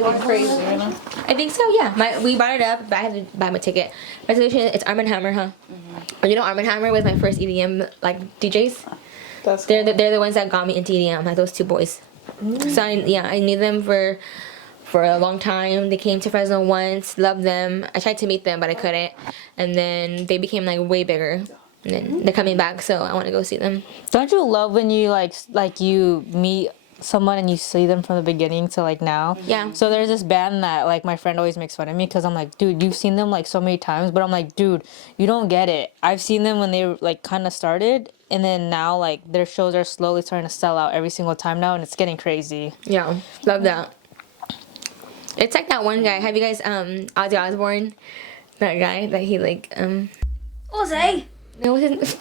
looking crazy, you know? I think so, yeah. We brought it up, but I had to buy my ticket. Resolution, it's Arm & Hammer, huh? Mm-hmm. You know Arm & Hammer was my first EDM, like, DJs? They're the ones that got me into EDM, like those two boys. So, I knew them for a long time. They came to Fresno once, loved them. I tried to meet them, but I couldn't. And then they became, like, way bigger. And then they're coming back, so I want to go see them. Don't you love when you, like you meet someone and you see them from the beginning to like now? Yeah. So there's this band that like my friend always makes fun of me because I'm like, dude, you've seen them like so many times, but I'm like, dude, you don't get it. I've seen them when they like kind of started, and then now like their shows are slowly starting to sell out every single time now, and it's getting crazy. Yeah, love that. It's like that one guy. Have you guys Ozzy Osbourne? That guy that he like Ozzy. No, what's his what's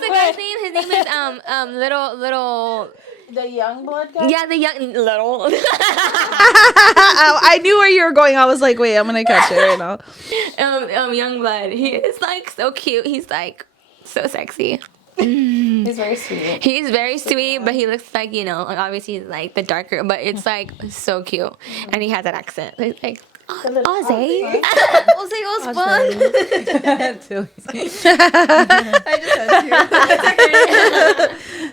the guy's name? His name is little. The young blood guy? Yeah, the young little. I knew where you were going. I was like, wait, I'm gonna catch it right now. Young blood. He is like so cute. He's like so sexy. He's very sweet. He's very sweet, but he looks like, you know, like obviously he's like the darker, but it's like so cute, and he has an accent. So he's like. Ozzy. Ozzy Osbourne. I just had to.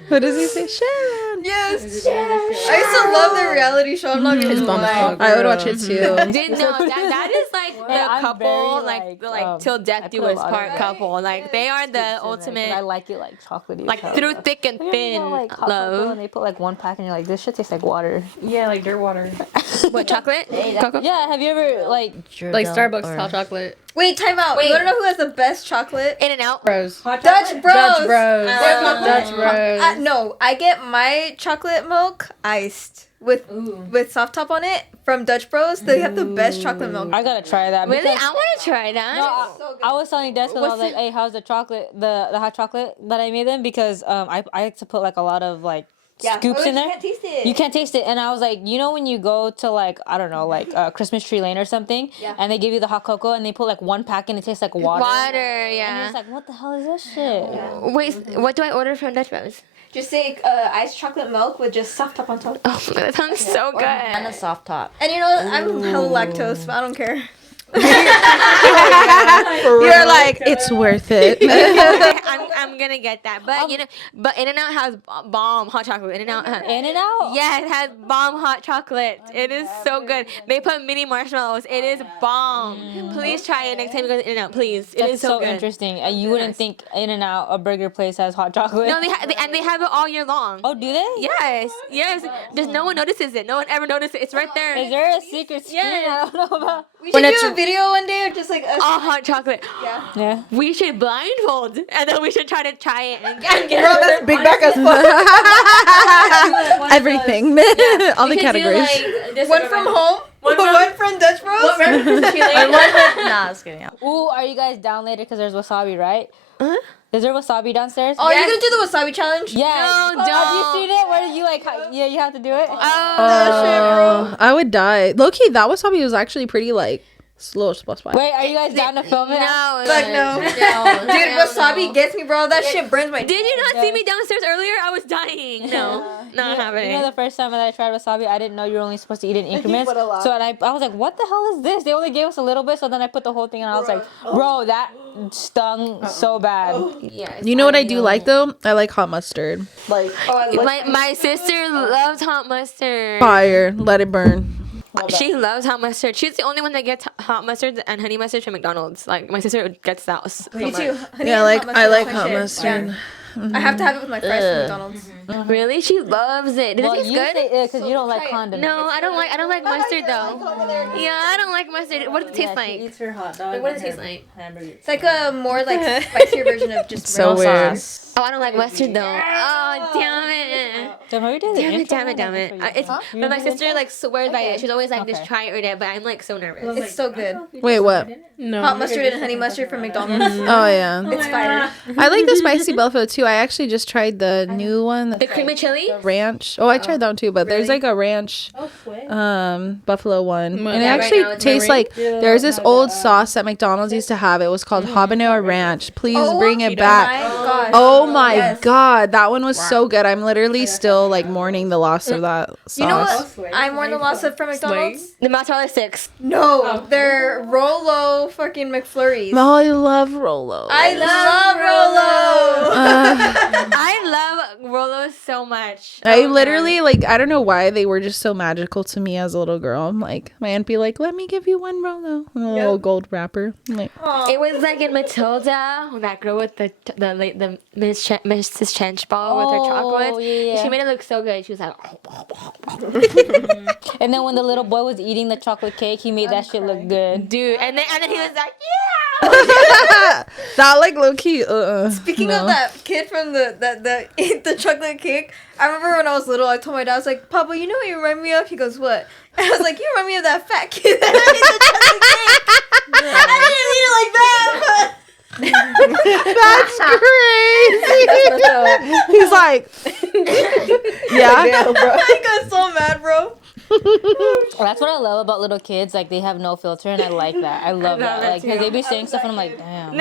What does he say? Sharon. Yes. I used to love the reality show. I'm not gonna lie. I would watch it too. Did no, that is like the couple, like till death do us part couple. Like they are the ultimate. I like it like chocolatey. Like through thick and thin love. And they put like one pack and you're like, this shit tastes like water. Yeah, like dirt water. What, chocolate? Cocoa? Yeah, have you ever like Starbucks hot chocolate? Wait, time out. You wanna know who has the best chocolate? In-N-Out. Bros. Dutch Bros. Dutch Bros. No, I get my chocolate milk iced with soft top on it from Dutch Bros. They have the best chocolate milk. I gotta try that. Really? I want to try that. No, I was telling Des, I was like, hey, how's the chocolate, the hot chocolate that I made them? Because I had to put like a lot of like scoops in there. You can't taste it. You can't taste it. And I was like, you know when you go to like, I don't know, like Christmas Tree Lane or something, and they give you the hot cocoa and they put like one pack and it tastes like water. Water, yeah. And you're just like, what the hell is this shit? Yeah. Wait, what do I order from Dutch Bros? Just say iced chocolate milk with just soft top on top. Oh, that sounds so good. And a soft top. And you know, I'm hella lactose, but I don't care. You're like, it's worth it. I'm gonna get that, but you know, but In-N-Out has bomb hot chocolate. In-N-Out, In-N-Out? yeah, it has bomb hot chocolate. It is so good. They put mini marshmallows. It is bomb. Please try it next time you go to In-N-Out. Please, it That's is so good. interesting. And you wouldn't think In-N-Out, a burger place, has hot chocolate. No, they have it all year long. Oh, do they? Yes. Just no one notices it. No one ever notices it. It's right there. Is there a secret screen I don't know about? We should do a video one day of just like us. All hot chocolate. Yeah. We should blindfold, and then we should try it and get Bro, that's big back as fuck. Everything. All the categories. One from home, one from Dutch Bros. Nah, I was kidding. Ooh, are you guys down later? Because there's wasabi, right? Is there wasabi downstairs? Oh, you're gonna do the wasabi challenge? Yeah. No, Have you don't. seen it? Where you like, you have to do it? I would die. Low-key, that wasabi was actually pretty like slow spot. Wait, are you guys down to film it? No. Like no. Dude, wasabi gets me, bro. That shit burns my. Did you not see me downstairs earlier? I was dying. No, not happening. You know, the first time that I tried wasabi, I didn't know you were only supposed to eat in increments. So I was like, what the hell is this? They only gave us a little bit, so then I put the whole thing, and I was like, bro, that stung so bad. Yeah, You know what I do like though? I like hot mustard. Like, my sister loves hot mustard. Fire. Let it burn. She loves hot mustard. She's the only one that gets hot mustard and honey mustard from McDonald's. Like my sister gets that. me too. Yeah, like I like hot mustard. I have to have it with my fries from McDonald's. Really? She loves it. Does it taste good? Because you don't like condiments. No, I don't like mustard though. Yeah, I don't like mustard. What does it taste like? Eats her hot dog. Like, what does it taste like? Hamburger. It's like a more like spicier version of just So real weird. sauce. Oh, I don't like mustard though. Oh, damn it. Damn it. It's, but my sister like swears by it. She's always like, just try it or that. But I'm like so nervous. It's so good. Wait, what? No. Hot mustard and honey mustard from McDonald's. Oh yeah. It's fire. I like the spicy buffalo too. I actually just tried the new one. The creamy chili? Ranch. Oh, I tried that one too, but there's like a ranch buffalo one. And it right actually now it's tastes like there's this old sauce that McDonald's used to have. It was called habanero ranch. Please bring it back. My gosh. Oh my god, that one was so good. I'm literally still still like mourning the loss of that sauce. You know what? I mourn the loss of from McDonald's. The mozzarella sticks. No, they're Rolo fucking McFlurries. Oh, I love Rolo. I love Rolo. I love Rolos so much. I Oh, literally like I don't know why they were just so magical to me as a little girl. Like my aunt be like, "Let me give you one Rolo," a little gold wrapper. I'm like, It was like in Matilda, that girl with the Mrs. Chench ball with her chocolates. yeah. She made it look so good. She was like, And then when the little boy was eating the chocolate cake, he made that shit look good. dude, and then he was like, yeah. that like low key. Speaking of that kid from the chocolate cake, I remember when I was little, I told my dad, I was like, Papa, you know what you remind me of? He goes, what? And I was like, you remind me of that fat kid that ate the chocolate cake. I didn't mean it like that, but... That's crazy. He's like, yeah. I got so mad, bro. That's what I love about little kids. Like they have no filter, and I like that. I love that. that Like because too. they be saying stuff, and I'm like, damn.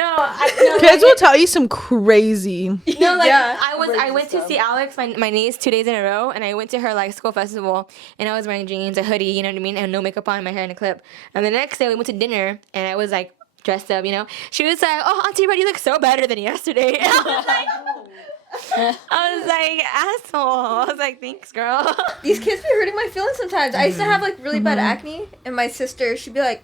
Kids will tell you some crazy. No, like Yeah. I went to see Alex, my niece, 2 days in a row, and I went to her like school festival, and I was wearing jeans, a hoodie, you know what I mean, and no makeup on, my hair in a clip. And the next day we went to dinner, and I was like dressed up, you know. She was like, "Oh, Auntie Red, you look so better than yesterday." And I was like, asshole. I was like, thanks, girl. These kids be hurting my feelings sometimes. I used to have like really bad acne, and my sister, she'd be like,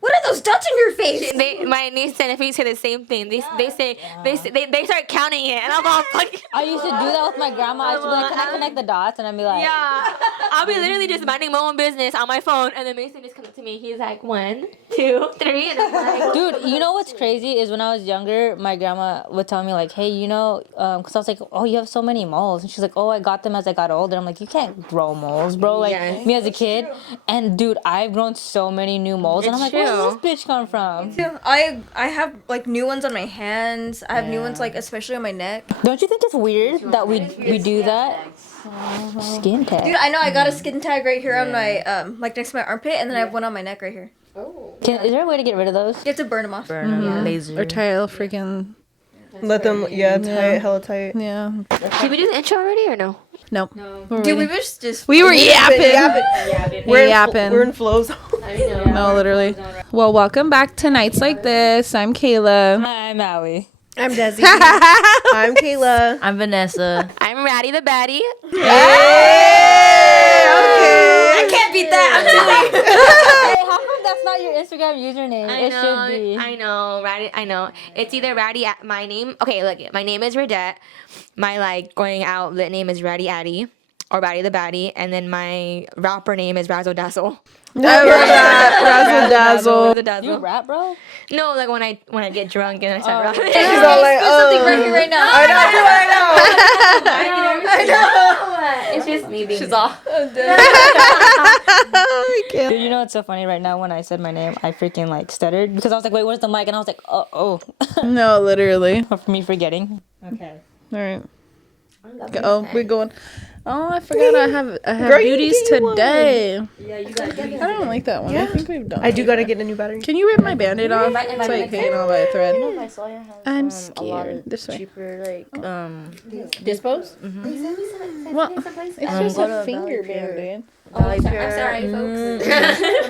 what are those dots in your face? My niece and nephew say the same thing. They start counting it, and I'm all fucking. I used to do that with my grandma. I used to be like, can I connect the dots? And I'd be like, Yeah, I'll be literally just minding my own business on my phone, and then Mason just comes up to me. He's like 1, 2, 3, and I'm like, dude, you know what's crazy is when I was younger, my grandma would tell me like, hey, you know, because I was like, oh, you have so many moles. And she's like, oh, I got them as I got older. I'm like, you can't grow moles, bro. Like me as a kid. And dude, I've grown so many new moles. And I'm like, where did this bitch come from? I have like new ones on my hands. I have new ones like especially on my neck. Don't you think it's weird that we do that? Skin tag. Dude, I know I got a skin tag right here on my like next to my armpit, and then I have one on my neck right here. Is there a way to get rid of those? You have to burn them off. Laser. Or tie a freaking. Let them, tie it hella tight. Yeah. did we do the intro already or no? Nope. Dude, we were just We were yapping. We're yapping. We're in flows. No, literally. Well, welcome back to Nights Like This. I'm Kayla. I'm Aly. I'm Desi. I'm Kayla. I'm Vanessa. I'm Ratty the Baddie. I can't beat that. Hey, how come that's not your Instagram username? It should be. I know, Ratty. I know. It's either Ratty. My name. Okay, look. My name is Radette. My like going out lit name is Ratty Addy or Ratty the Baddie, and then my rapper name is Razzle Dazzle. I love that. Razzle dazzle. Razzle Dazzle. You rap, bro? No, like when I get drunk and I start rapping. She's all like, Something right here, right now. I know. It's just me being. She's off. Dude, you know what's so funny right now? When I said my name, I freaking like stuttered because I was like, wait, where's the mic? And I was like, oh. No, literally. For me forgetting. Okay. All right. Oh, we're going. Oh, I forgot I have duties today. Yeah, you got I don't like that one. I think we've done. I do gotta get a new battery. Can you rip my band-aid off? It's like hanging on by a thread. My Sawyer has I'm a lot scared. of This way. cheaper like Dispose? Well, it's just go to a finger Valley Pier. band-aid. I'm sorry, folks.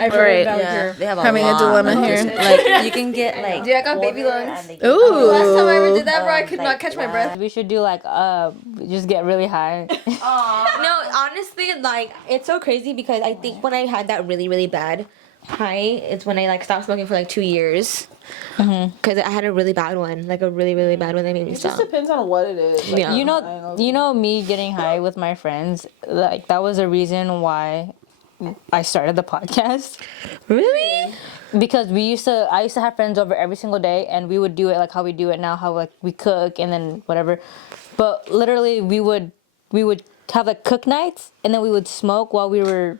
I've heard Yeah, they have a having a lot. dilemma here. Like you can get like Dude, I got baby lungs. Ooh. Last time I ever did that, bro, I could not catch my breath. We should do like just get really high. No, honestly, like it's so crazy because I think when I had that really, really bad high, it's when I like stopped smoking for like 2 years. Because I had a really bad one, like a really, really bad one that made me stop. depends on what it is. Yeah. You know me getting high with my friends, like that was a reason why I started the podcast. Really? Because I used to have friends over every single day, and we would do it like how we do it now, how like we cook and then whatever. But literally we would have like cook nights, and then we would smoke while we were,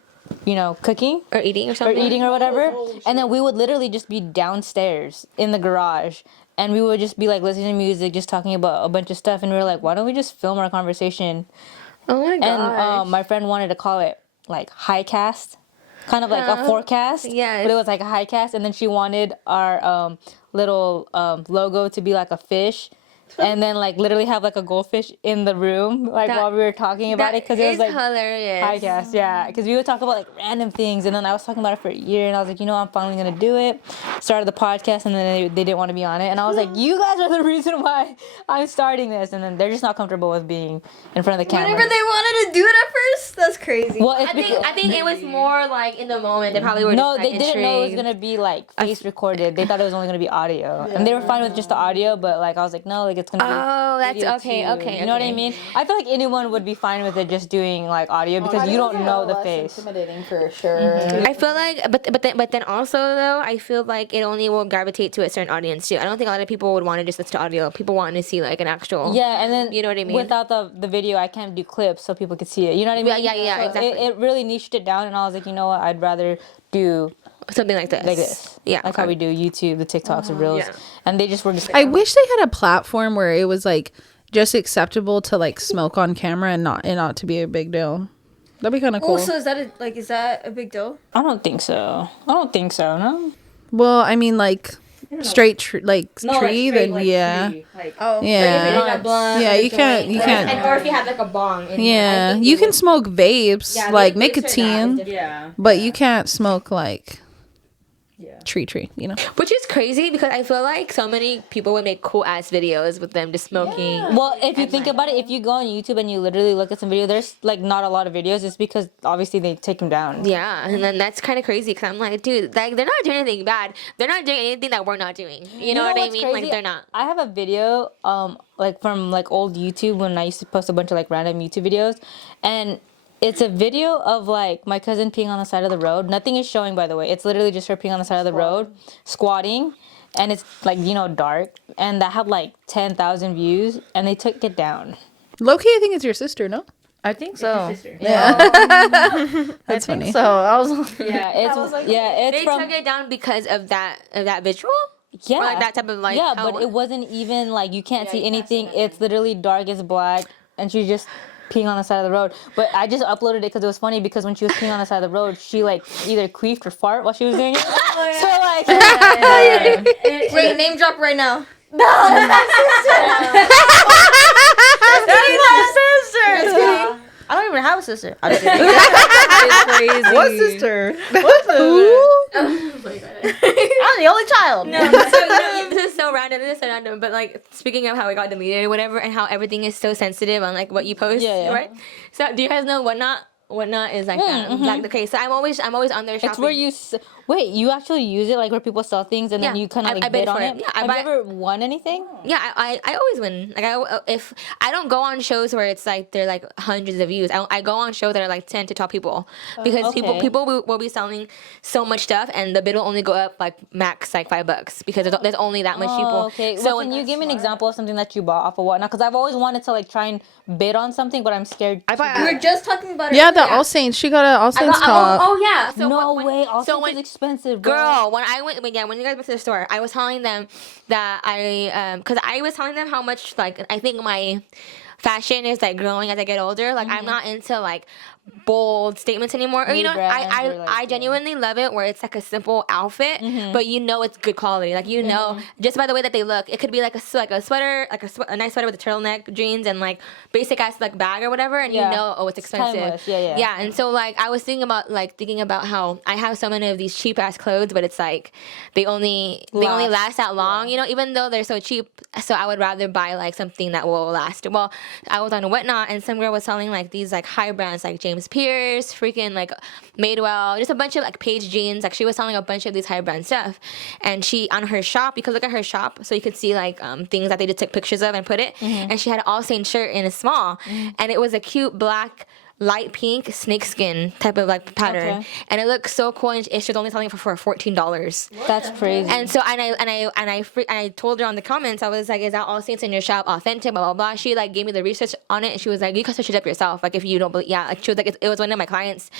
cooking Or eating or or something? eating or whatever. And then we would literally just be downstairs in the garage, and we would just be like listening to music, just talking about a bunch of stuff. And we were like, why don't we just film our conversation? Oh my god. And my friend wanted to call it like high cast, kind of like a forecast. Yes. But it was like a high cast, and then she wanted our little logo to be like a fish. and then like literally have like a goldfish in the room like while we were talking about it because it was like hilarious. podcast, yeah, because we would talk about like random things, and then I was talking about it for a year, and I was like, I'm finally gonna do it. Started the podcast, and then they didn't want to be on it, and I was like, you guys are the reason why I'm starting this, and then they're just not comfortable with being in front of the camera. Whenever they wanted to do it at first, that's crazy. Well, it's I think it was more like in the moment. They probably were. no, just, they like, didn't know it was intrigued. gonna be like face recorded. They thought it was only gonna be audio, and they were fine with just the audio. But like I was like, no, like it's gonna be. Oh, that's video okay. too. Okay. You know what I mean? I feel like anyone would be fine with it just doing like audio because you don't know the face. Intimidating for sure. I feel like, but then also though, I feel like it only will gravitate to a certain audience too. I don't think a lot of people would want to just listen to audio. People want to see like an actual. Yeah, and then You know what I mean? Without the video, I can't do clips so people could see it. You know what I mean? Yeah, So exactly. It really niched it down, and I was like, you know what? I'd rather do Something like this. Yeah. like how we do YouTube, the TikToks, the Reels, Yeah. and they just were just. I wish they had a platform where it was like just acceptable to like smoke on camera and not to be a big deal. That'd be kind of cool. Oh, so is that a big deal? I don't think so. No. Well, I mean, like straight tree, Tree, then yeah, Oh. yeah, yeah. You can't. And, or if you have like a bong. In Yeah, I think you it can would- smoke vapes Yeah, like vapes are not as nicotine, different. Yeah. but you can't smoke like tree. You know. Which is crazy because I feel like so many people would make cool ass videos with them just smoking. Well, if you think about it, if you go on YouTube and you literally look at some video, there's like not a lot of videos. It's because obviously they take them down. Yeah, and then that's kind of crazy because I'm like, dude, like they're not doing anything bad. They're not doing anything that we're not doing. You know what I what's mean? crazy? Like they're not. I have a video, like from like old YouTube when I used to post a bunch of like random YouTube videos, and it's a video of like my cousin peeing on the side of the road. Nothing is showing, by the way. It's literally just her peeing on the side of the road, squatting, and it's like think, and that had like 10,000 views, and they took it down. Low-key, I think it's your sister, no? I think so. That's funny. So I was. Yeah, it's They from took it down because of that visual. yeah, Or like that type of like. yeah, how- but it wasn't even like you can't see anything. It's literally dark as black, and she's just peeing on the side of the road. But I just uploaded it because it was funny because when she was peeing on the side of the road, she like either queefed or fart while she was doing it. So like, Wait, name drop right now. I don't even have a sister. I'm just kidding. Crazy. What sister? I'm the only child. No, this is so random. This is so random. But like speaking of how it got deleted or whatever, and how everything is so sensitive on like what you post, Yeah. right? So do you guys know Whatnot? Whatnot is like like okay. So I'm always on there shopping. it's where you wait. You actually use it like where people sell things and then Yeah, you kind of I like bid bid on for it. it. Yeah, I have buy- you ever won anything? Yeah, I always win. Like if I don't go on shows where it's like they're like hundreds of views. I go on shows that are like 10 to 12 people because Okay. people will be selling so much stuff and the bid will only go up like max like $5 because there's only that much people. Oh, okay. So So can you give me an example of something that you bought off of Whatnot? Because I've always wanted to like try and bid on something, but I'm scared. I bought. We were just talking about it. Yeah, the earlier. All Saints. She got an All Saints top. Oh yeah. So No when, way. Also, so when it's expensive, bro. girl, when I went, when you guys went to the store, I was telling them that because I was telling them how much like I think my fashion is like growing as I get older. Like I'm not into like bold statements anymore. Or, you New know, brands I or, like, I yeah. genuinely love it where it's like a simple outfit, but you know it's good quality. Like you know just by the way that they look, it could be like a sweater, like a nice sweater with a turtleneck, jeans, and like basic ass like bag or whatever, and Yeah. you know it's expensive. timeless. Yeah. Yeah, and so like I was thinking about how I have so many of these cheap ass clothes, but it's like they only last that long, you know, even though they're so cheap. So I would rather buy like something that will last. Well, I was on Whatnot and some girl was selling like these like high brands like James Pierce, freaking like Madewell, just a bunch of like Paige jeans. Like she was selling a bunch of these high brand stuff, and she on her shop, you could look at her shop so you could see like things that they just took pictures of and put it. And she had an All Saint shirt in a small, and it was a cute black light pink snakeskin type of like pattern, Okay. and it looked so cool. And she was only selling it for $14. That's crazy. And so I told her on the comments, I was like, "Is that All Saints in your shop authentic?" Blah blah blah. She like gave me the research on it, and she was like, "You can search it up yourself. Like if you don't believe, yeah." Like she was like, "It was one of my clients,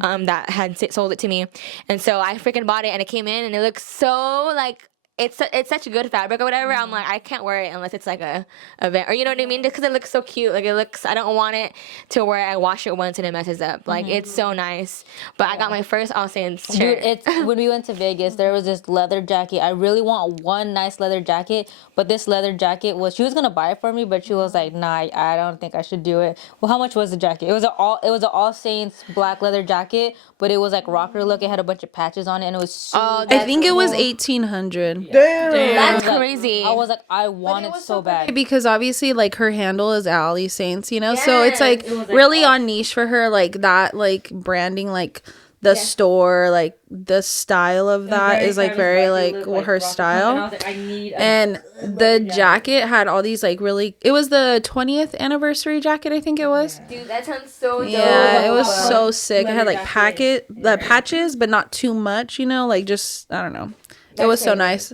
that had sold it to me," and so I freaking bought it, and it came in, and it looked so like it's such a good fabric or whatever. I'm like, I can't wear it unless it's like a event, or you know what I mean? Just because it looks so cute. Like it looks, I don't want it to where I wash it once and it messes up. Like it's so nice. But I got my first All Saints shirt. Dude, it's when we went to Vegas, there was this leather jacket. I really want one nice leather jacket, but this leather jacket she was gonna buy it for me, but she was like, nah, I don't think I should do it. Well, how much was the jacket? It was an All Saints black leather jacket, but it was like rocker look. It had a bunch of patches on it, and it was so I think it was 1,800. That's crazy. I was like, I want it so bad. Because obviously, like, her handle is Aly Saints, you know? So it's, like, really on niche for her, like, that, like, branding, like, the store, like, the style of that is, like, very, like, her style. And the jacket had all these, like, really... It was the 20th anniversary jacket, I think it was. Dude, that sounds so dope. Yeah, it was so sick. It had, like, patches, but not too much, you know? Like, just, I don't know. It was so nice.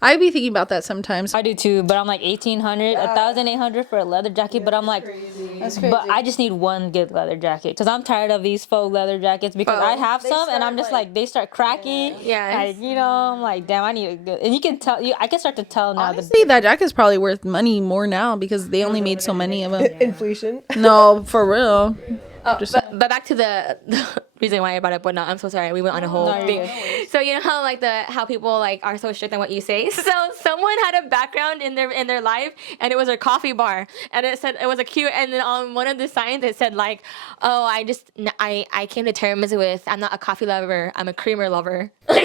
I'd be thinking about that sometimes. I do too, but I'm like 1,800, 1,800 for a leather jacket. But I'm like, That's crazy. but I just need one good leather jacket because I'm tired of these faux leather jackets because I have some and I'm just like they start cracking. Yeah. You know, I'm like, damn, I need a good. And you can tell, I can start to tell now. Honestly, that jacket's probably worth money more now because they only made so many of them. Inflation. No, for real. Oh, but back to the reason why I brought up whatnot. I'm so sorry. We went on a whole thing. So you know how people like are so strict on what you say. So someone had a background in their life, and it was a coffee bar, and it said it was a cute. And then on one of the signs it said like, "Oh, I came to terms with I'm not a coffee lover. I'm a creamer lover." That's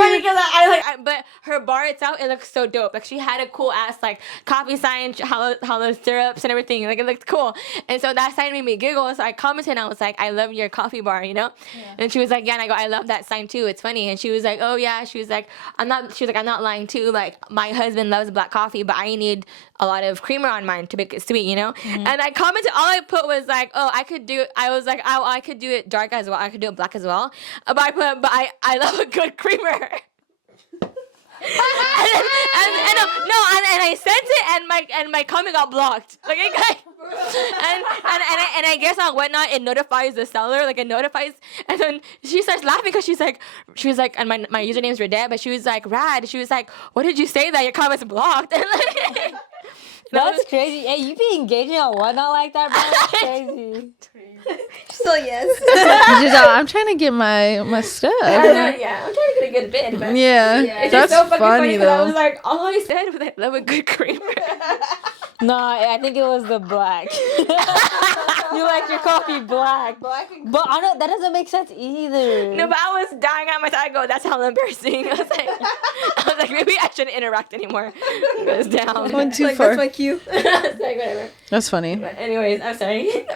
funny because but her bar itself, it looks so dope. Like she had a cool ass like coffee sign, hollow syrups and everything. Like it looked cool. And so that sign made me giggle. So I commented and I was like, I love your coffee bar, you know? Yeah. And she was like, yeah. And I go, I love that sign too. It's funny. And she was like, oh yeah. She was like, I'm not lying too. Like my husband loves black coffee, but I need a lot of creamer on mine to make it sweet, you know? Mm-hmm. And I commented, all I put was like, oh, I could do it dark as well. I could do it black as well. But I love a good creamer. and I sent it and my comment got blocked. Like and I guess on Whatnot it notifies the seller, like it notifies, and then she starts laughing because she was like, and my username's Redette, but she was like, Rad. She was like, what did you say that your comment's blocked? And like, that's crazy. Hey, you be engaging on Whatnot like that, bro? That's crazy. So yes. I'm trying to get my stuff. Yeah, I'm trying to get a good bid. But yeah. It's That's just so funny though. I was like, all I said was I love a good creamer. No, I think it was the black. You like your coffee black. But that doesn't make sense either. No, but I was dying on my side. I go, that's how embarrassing. I was like, maybe I shouldn't interact anymore. It goes down. Went too far. That's my cue. Like, whatever. That's funny. But anyways, I'm sorry.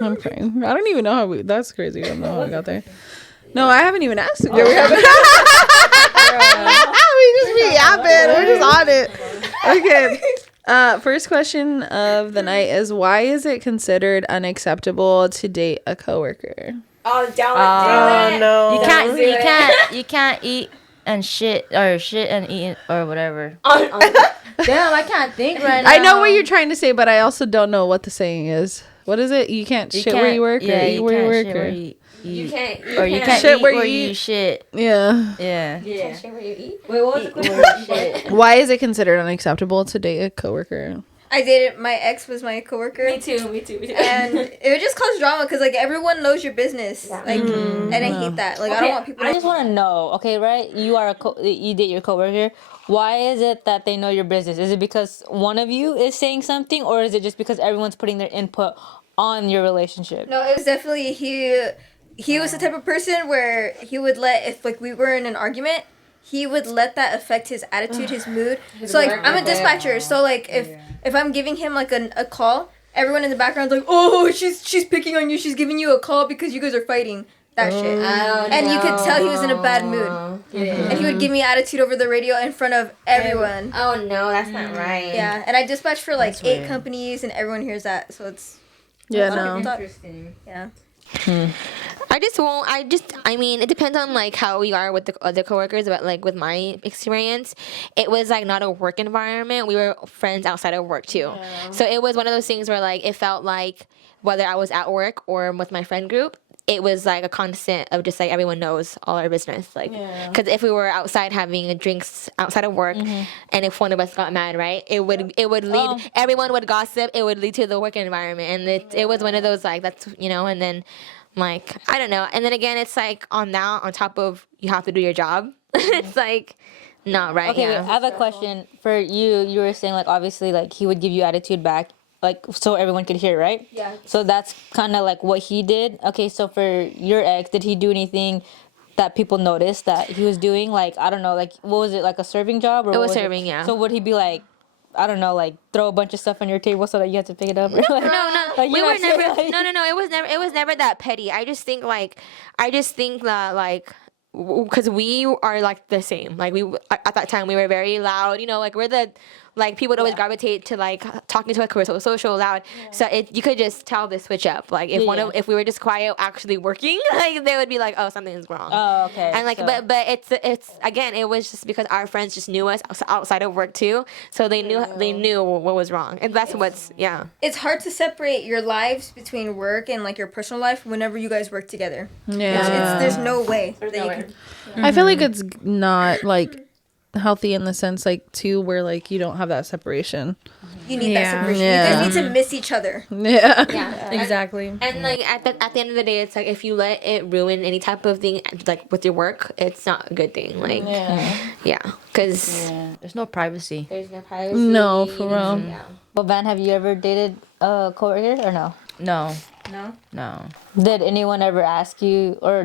I'm crying. I don't even know how that's crazy. I don't know how we got there. No, I haven't even asked him. We just be yapping. We're just on it. Okay. First question of the night is, why is it considered unacceptable to date a coworker? Oh, don't no. You can't eat and shit and eat or whatever. Damn, I can't think right now. I know what you're trying to say, but I also don't know what the saying is. What is it? You can't shit where you work, or eat where you work, or you can't shit eat where you shit. Yeah. Yeah. You can't shit where you eat. Wait, what was the question? Why is it considered unacceptable to date a coworker? I dated, my ex was my coworker. Me too. And it would just cause drama because like everyone knows your business. Yeah. Like, and I hate that. Like, I don't want people to. I just want to know, okay, right? You date your coworker. Why is it that they know your business? Is it because one of you is saying something, or is it just because everyone's putting their input on your relationship? No, it was definitely he was the type of person where he would if like we were in an argument, he would let that affect his attitude, his mood. So like I'm a dispatcher, so like if I'm giving him like a call, everyone in the background's like, oh, she's picking on you, she's giving you a call because you guys are fighting. That shit. And you could tell he was in a bad mood. And he would give me attitude over the radio in front of everyone. Oh no, that's not right. Yeah, and I dispatched for like 8 companies and everyone hears that, so it's interesting. Yeah. I mean, it depends on like how you are with the other coworkers, but like with my experience, it was like not a work environment. We were friends outside of work too. So it was one of those things where like it felt like whether I was at work or with my friend group, it was like a constant of just like everyone knows all our business, like because if we were outside having drinks outside of work, and if one of us got mad, right, it would lead everyone would gossip. It would lead to the work environment, and it was one of those like that's and then like I don't know, and then again it's like on top of you have to do your job. It's like not right. Okay, wait, I have a question for you. You were saying like obviously like he would give you attitude back, like so everyone could hear, right? Yeah. So that's kind of like what he did. Okay, so for your ex, did he do anything that people noticed that he was doing? Like I don't know, like what was it, like a serving job or It was what serving, yeah. So would he be like, I don't know, like throw a bunch of stuff on your table so that you have to pick it up? Or like, No. like, We you know were what I'm saying? never. Like- No. It was never that petty. I just think that like. Because we are like the same, like we at that time we were very loud, like we're the like people would always gravitate to like talking to, like we're so social loud, so you could just tell the switch up, like if if we were just quiet actually working, like they would be like, oh, something's wrong. Oh, okay. And like so- but it's again, it was just because our friends just knew us outside of work too, so they knew what was wrong, and that's what's It's hard to separate your lives between work and like your personal life whenever you guys work together. Yeah. There's no way that you can. I feel like it's not like healthy in the sense like too where like you don't have that separation. You need that separation. Yeah. You guys need to miss each other. Yeah. Exactly. And like at the end of the day, it's like if you let it ruin any type of thing, like with your work, it's not a good thing. Like, because There's no privacy. there's no privacy. No, for real. Yeah. Well, Van, have you ever dated a coworker or no? No. No. No. Did anyone ever ask you, or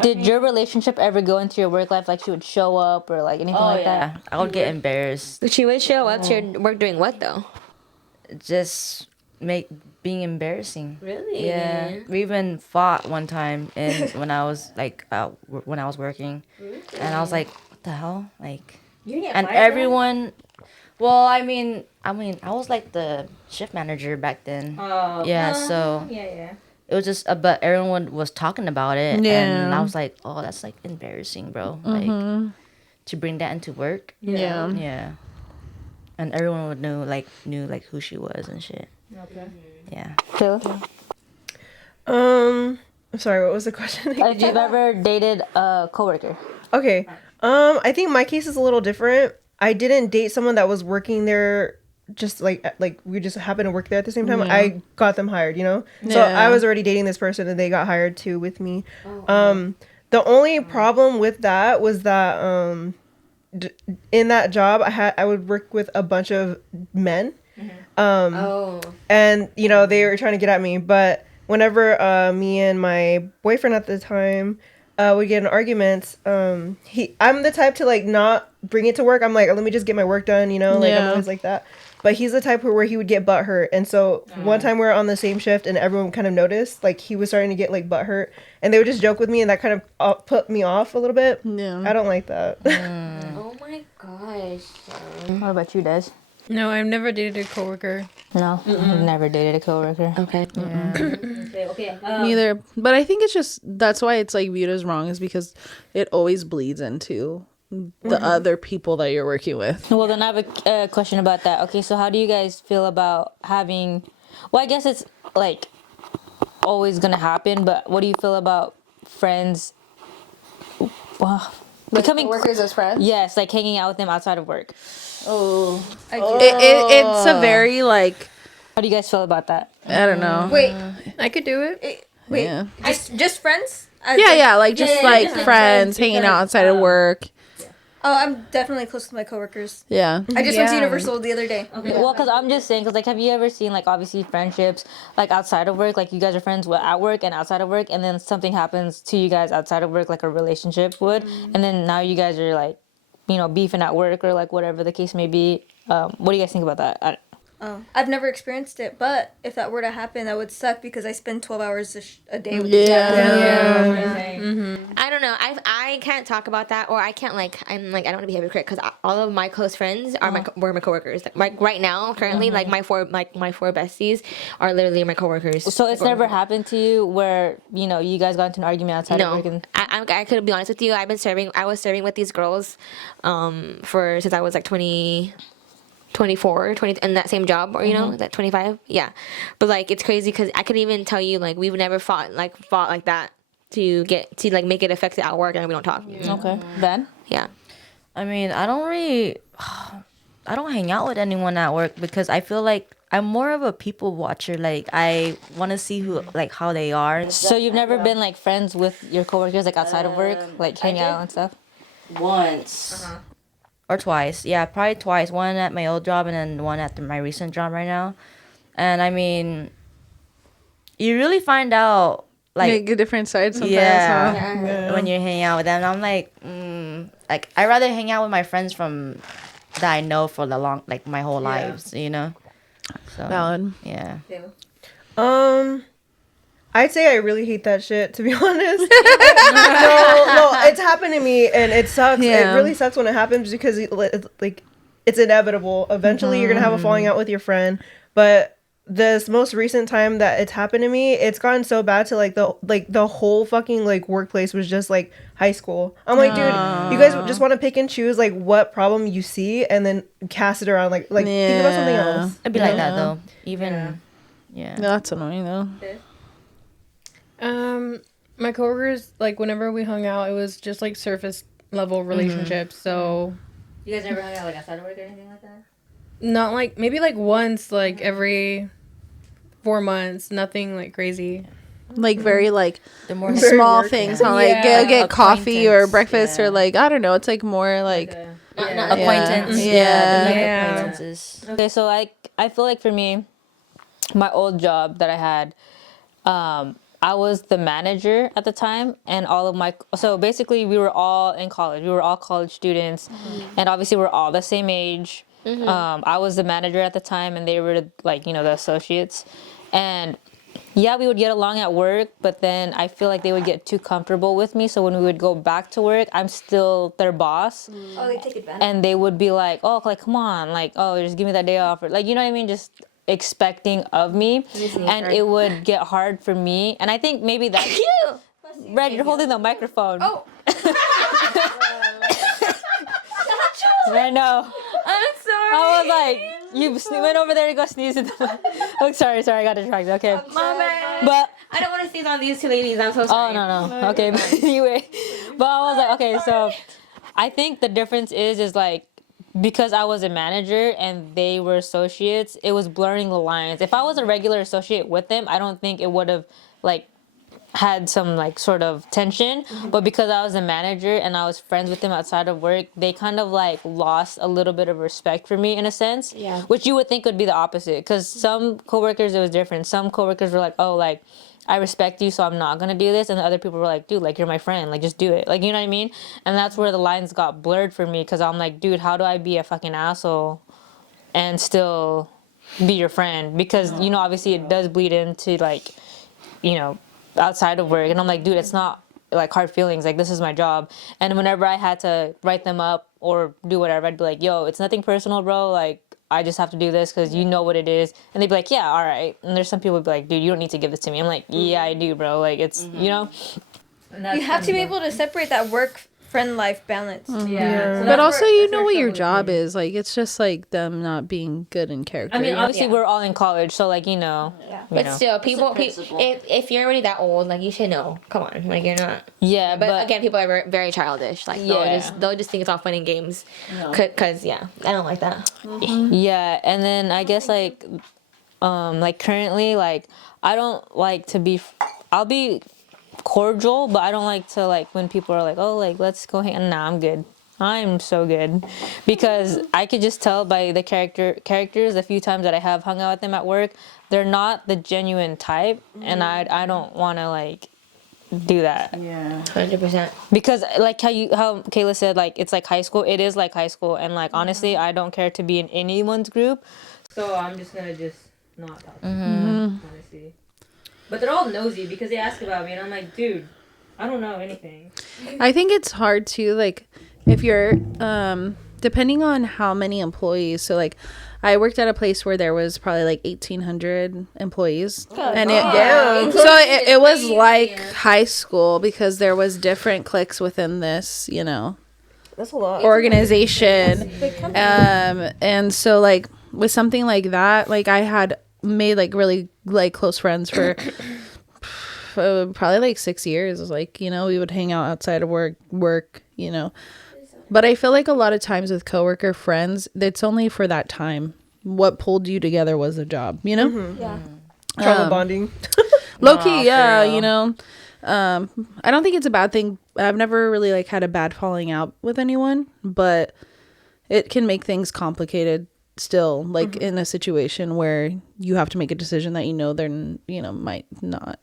did your relationship ever go into your work life? Like she would show up or like anything like that? I would get embarrassed. She would show up to your work doing what though? Just being embarrassing. Really? Yeah. We even fought one time when I was like when I was working, and I was like, what the hell, like, and everyone. Well, I mean, I was like the shift manager back then. Oh. Yeah, so Yeah. it was just, but everyone was talking about it, Yeah. and I was like, oh, that's like embarrassing, bro. Like to bring that into work. Yeah. Yeah. And everyone would knew who she was and shit. Okay. Yeah. Kayla? I'm sorry, what was the question? Have you ever dated a coworker? Okay. I think my case is a little different. I didn't date someone that was working there, just like we just happened to work there at the same time. I got them hired, So Yeah. I was already dating this person and they got hired too with me. The only problem with that was that in that job I would work with a bunch of men. And they were trying to get at me, but whenever me and my boyfriend at the time would get in arguments, I'm the type to like not bring it to work. I'm like, let me just get my work done, like I'm always like that. But he's the type where he would get butt hurt. And so one time we were on the same shift and everyone kind of noticed like he was starting to get like butt hurt, and they would just joke with me, and that kind of put me off a little bit. Yeah. I don't like that. Oh my gosh. What about you, Des? No, I've never dated a coworker. No, I've never dated a coworker. Okay. Okay. Neither. But I think it's just that's why it's like viewed as wrong, is because it always bleeds into the other people that you're working with. Well, then I have a question about that. Okay, so how do you guys feel about having? Well, I guess it's like always gonna happen. But what do you feel about friends? Well, becoming Workers as friends. yes, like hanging out with them outside of work. Oh. It's a very like, How do you guys feel about that? I don't know. Wait. I could do it. Wait. Yeah. Just friends? Yeah, like just like just friends hanging out outside of work. Oh, I'm definitely close with my coworkers. Yeah. I just went to Yeah. Universal the other day. Okay. Well, because I'm just saying, because like, have you ever seen like obviously friendships like outside of work, like you guys are friends at work and outside of work, and then something happens to you guys outside of work, like a relationship would, and then now you guys are like, beefing at work or like whatever the case may be. What do you guys think about that? Oh, I've never experienced it, but if that were to happen, that would suck because I spend 12 hours a day with these guys. I don't know. I can't talk about that, or I can't I don't want to be a hypocrite because all of my close friends were my coworkers. Like right now, currently, like my four besties are literally my coworkers. So it's never happened to you where you guys got into an argument outside of work No, and I could be honest with you. I was serving with these girls, since I was like 20. 24, 20 in that same job, or you know, that 25. Yeah, but like it's crazy because I can even tell you like we've never fought like that to get to like make it affect our work, and we don't talk. Okay. Bad. Yeah. I mean, I don't really, I don't hang out with anyone at work because I feel like I'm more of a people watcher. Like I want to see who, like how they are. So you've never been like friends with your coworkers like outside of work, like hang out and stuff? Once or twice. Yeah, probably twice. One at my old job and then one at my recent job right now. And I mean, you really find out like Make a different side sometimes. yeah, Huh? when you're hanging out with them. I'm like I rather hang out with my friends from that I know for the long like my whole lives, you know. So Valid. yeah. I'd say I really hate that shit, to be honest. No, it's happened to me, and it sucks. Yeah. It really sucks when it happens because it's inevitable. Eventually, you're gonna have a falling out with your friend. But this most recent time that it's happened to me, it's gotten so bad to the whole fucking like workplace was just like high school. I'm like, dude, you guys just want to pick and choose like what problem you see and then cast it around. Like think about something else. It'd be like that though. Even yeah. No, that's annoying though. My coworkers, like whenever we hung out, it was just like surface level relationships. So You guys never hung out like outside of work or anything like that? not like maybe like once like every 4 months, nothing like crazy. Like very like The more small work, things, yeah. huh? Like Yeah. get coffee or Acquaintance, breakfast yeah. or like I don't know. It's like more like acquaintance. Yeah. The Yeah. acquaintances. Okay, so like I feel like for me, my old job that I had, I was the manager at the time, and so basically we were all in college. We were all college students, and obviously we're all the same age. I was the manager at the time, and they were like the associates, and yeah, we would get along at work, but then I feel like they would get too comfortable with me. So when we would go back to work, I'm still their boss. Oh, they take advantage. And they would be like, oh, like, come on, like, oh, just give me that day off. Or, like, you know what I mean? Just expecting of me. And it would get hard for me. And I think maybe that. Red, you're holding the microphone. Oh. I know. I'm sorry. I was like, you went over there to go sneeze in the Oh, sorry, I got distracted. Okay. My bad. But I don't want to sneeze on these two ladies. I'm so sorry. oh no. Okay, but anyway. But I was like, okay, so I think the difference is like because I was a manager and they were associates, it was blurring the lines. If I was a regular associate with them, I don't think it would have like had some like sort of tension, but because I was a manager and I was friends with them outside of work, they kind of like lost a little bit of respect for me in a sense. Yeah. Which you would think would be the opposite, because some coworkers it was different. Some coworkers were like, oh, like I respect you, so I'm not gonna do this, and the other people were like, dude, like you're my friend, like just do it, like you know what I mean. And that's where the lines got blurred for me, because I'm like, dude, how do I be a fucking asshole and still be your friend? Because obviously it does bleed into like outside of work, and I'm like, dude, it's not like hard feelings, like this is my job. And whenever I had to write them up or do whatever, I'd be like, yo, it's nothing personal, bro, like I just have to do this because you know what it is. And they'd be like, yeah, all right. And there's some people who'd be like, dude, you don't need to give this to me. I'm like, yeah, I do, bro, like it's You have to be able to separate that work friend life balance. Yeah. But also, you know what your job is. Like, it's just like them not being good in character. I mean, obviously we're all in college, so like But still, people, if you're already that old, like you should know. Come on, like you're not. yeah, But again, people are very childish. Like they'll just think it's all fun and games. Cause I don't like that. yeah, and then I guess like currently, like I don't like to be. I'll be cordial, but I don't like to like when people are like, oh, like let's go hang. Nah, I'm good. I'm so good, because I could just tell by the characters a few times that I have hung out with them at work, they're not the genuine type, and I don't want to like do that. Yeah. 100%. Because like how Kayla said, like it's like high school. It is like high school, and like honestly, I don't care to be in anyone's group. So I'm just gonna not talk to them, honestly. But they're all nosy because they ask about me, and I'm like, dude, I don't know anything. I think it's hard too, like if you're depending on how many employees. So like I worked at a place where there was probably like 1,800 employees, and it was like high school, because there was different cliques within this, That's a lot. organization. And so like with something like that, like I had made like really like close friends for probably like 6 years. Like, you know, we would hang out outside of work, you know. But I feel like a lot of times with coworker friends, it's only for that time. What pulled you together was the job, you know? Yeah. Trauma bonding. Low key, for yeah, real. you know. I don't think it's a bad thing. I've never really like had a bad falling out with anyone, but it can make things complicated still, like in a situation where you have to make a decision that you know they're, you know, might not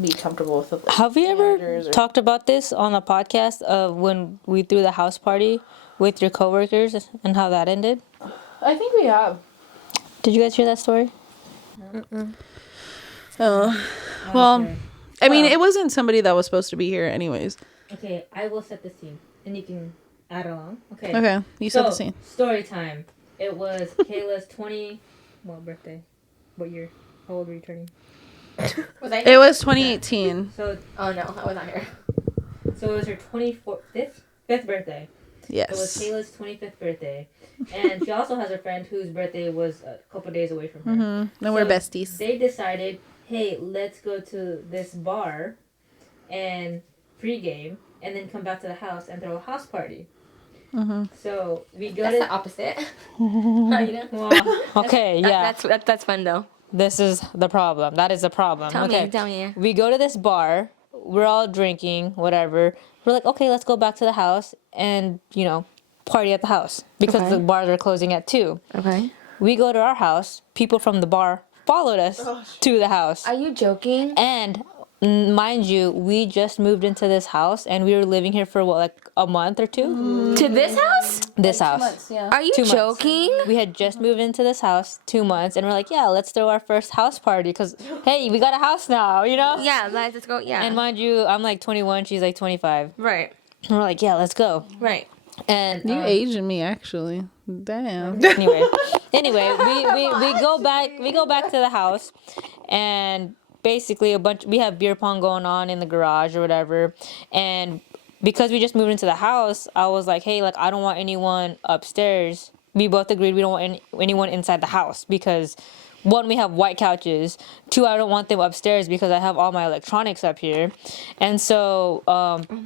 be comfortable with it. Have we ever talked about this on a podcast of when we threw the house party with your coworkers and how that ended? I think we have. Did you guys hear that story? Oh, well, I mean, it wasn't somebody that was supposed to be here anyways. Okay, I will set the scene, and you can add along. Okay. Okay, you set the scene. Story time. It was Kayla's what birthday? What year? How old were you turning? Was I? It was 2018. So, Oh no, I was not here. so it was her 5th birthday. It was Yes. Kayla's 25th birthday, and she also has a friend whose birthday was a couple days away from her. Mm-hmm. And we're So besties. They decided, hey, let's go to this bar and pregame, and then come back to the house and throw a house party. Mm-hmm. So we go That's to the opposite. You know? Well, okay, yeah. That's fun though. This is the problem. That is the problem. Tell okay. me, tell me. We go to this bar. We're all drinking, whatever. We're like, okay, let's go back to the house and, you know, party at the house because Okay. the bars are closing at 2. Okay. We go to our house. People from the bar followed us to the house. Are you joking? And mind you, we just moved into this house and we were living here for what, like a month or 2? To this house? This house. Are you 2 months. joking? We had just moved into this house 2 months, and we're like, yeah, let's throw our first house party because, hey, we got a house now, you know? Yeah, let's go. Yeah. And mind you, I'm like 21, she's like 25. right. And we're like, yeah, let's go. Right. And You aging me, actually. Damn. anyway, we go back to the house, and basically we have beer pong going on in the garage or whatever, and because we just moved into the house, I was like, hey, like I don't want anyone upstairs. We both agreed we don't want anyone inside the house because 1, we have white couches. 2, I don't want them upstairs because I have all my electronics up here, and so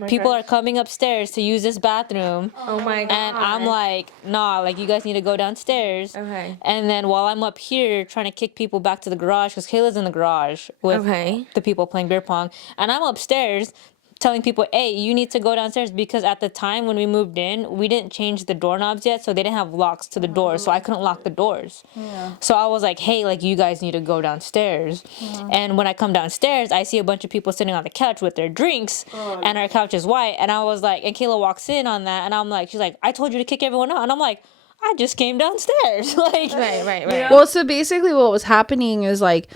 people are coming upstairs to use this bathroom. Oh my god. And I'm like, nah, like, you guys need to go downstairs. Okay. And then while I'm up here trying to kick people back to the garage, because Kayla's in the garage with Okay. the people playing beer pong, and I'm upstairs telling people, hey, you need to go downstairs, because at the time when we moved in, we didn't change the doorknobs yet, so they didn't have locks to the doors, so I couldn't lock the doors. Yeah. So I was like, hey, like, you guys need to go downstairs. And when I come downstairs, I see a bunch of people sitting on the couch with their drinks, and our couch is white, and I was like, and Kayla walks in on that, and I'm like, she's like, I told you to kick everyone out, and I'm like, I just came downstairs. Like, Right. you know? Well, so basically what was happening is like,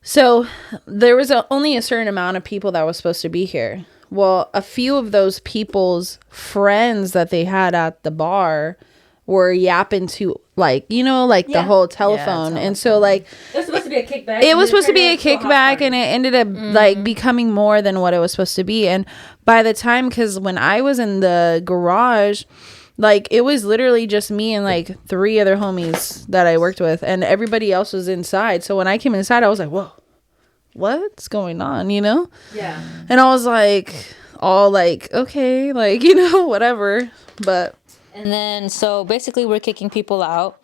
so there was only a certain amount of people that was supposed to be here. Well, a few of those people's friends that they had at the bar were yapping to, like, you know, like the whole telephone. And so like It was supposed to be a kickback. it was supposed to be a kickback, and it ended up like becoming more than what it was supposed to be. And by the time, because when I was in the garage, like, it was literally just me and like 3 other homies that I worked with, and everybody else was inside. So when I came inside, I was like, whoa, what's going on, you know? Yeah. And I was like, all like, okay, like, you know, whatever. But And then, so basically we're kicking people out.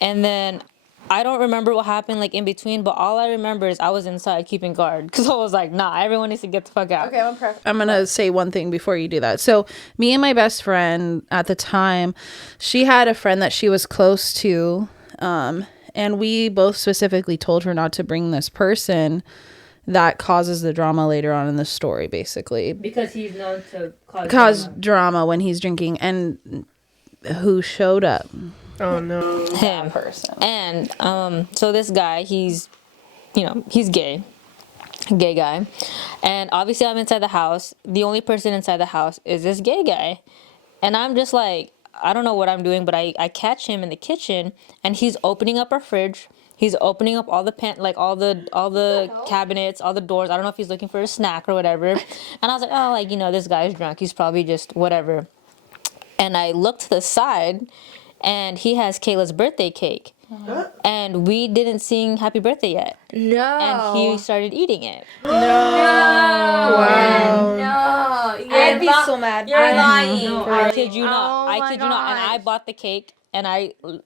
And then I don't remember what happened, like, in between, but all I remember is I was inside keeping guard. Because I was like, nah, everyone needs to get the fuck out. okay, I'm going to say one thing before you do that. So me and my best friend at the time, she had a friend that she was close to. And we both specifically told her not to bring this person that causes the drama later on in the story, basically. Because he's known to Cause drama when he's drinking. And who showed up? Oh no. him. And so this guy, he's gay. Gay guy. And obviously I'm inside the house. The only person inside the house is this gay guy. And I'm just like, I don't know what I'm doing, but I catch him in the kitchen, and he's opening up our fridge. He's opening up all the all the cabinets, all the doors. I don't know if he's looking for a snack or whatever. And I was like, oh, like, you know, this guy's drunk. He's probably just whatever. and I looked to the side, and he has Kayla's birthday cake. And we didn't sing happy birthday yet. No. And he started eating it. Wow. No. I'd be so mad. You're lying. No, I kid you not. Oh I my kid you not. And I gosh. bought the cake, and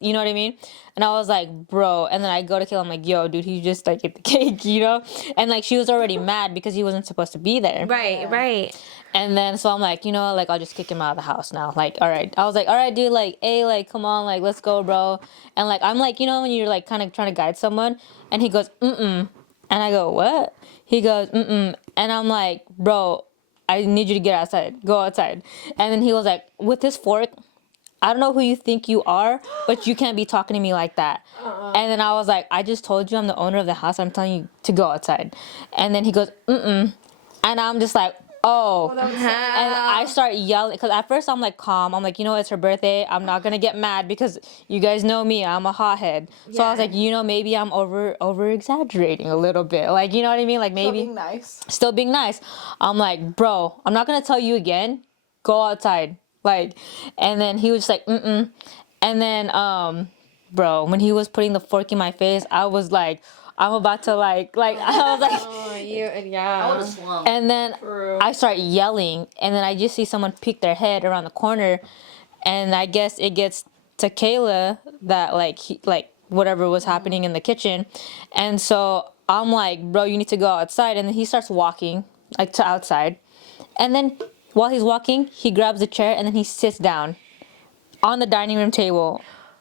you know what I mean? And I was like, bro. And then I go to Kayla, I'm like, yo, dude, he just like ate the cake, you know? And like, she was already mad because he wasn't supposed to be there. Right. And then so I'm like, you know, like I'll just kick him out of the house now. Like, all right. I was like, all right, dude, like, hey, like, come on, like, let's go, bro. And like, I'm like, you know, when you're like kind of trying to guide someone, and he goes, mm-mm. And I go, what? He goes, mm-mm. And I'm like, bro, I need you to get outside. Go outside. And then he was like, with this fork, I don't know who you think you are, but you can't be talking to me like that. And then I was like, I just told you I'm the owner of the house. I'm telling you to go outside. And then he goes, mm-mm. And I'm just like, oh. And I start yelling, because at first I'm like calm. I'm like, you know, it's her birthday. I'm not going to get mad because you guys know me. I'm a hothead. So I was like, you know, maybe I'm over exaggerating a little bit. Like, you know what I mean? Like maybe. Still being nice. I'm like, bro, I'm not going to tell you again. Go outside. Like, and then he was just like, mm-mm. And then, bro, when he was putting the fork in my face, I was like, I'm about to I was like, and then I start yelling, and then I just see someone peek their head around the corner, and I guess it gets to Kayla that whatever was happening in the kitchen, and so I'm like, bro, you need to go outside, and then he starts walking like to outside, and then while he's walking, he grabs a chair and then he sits down on the dining room table,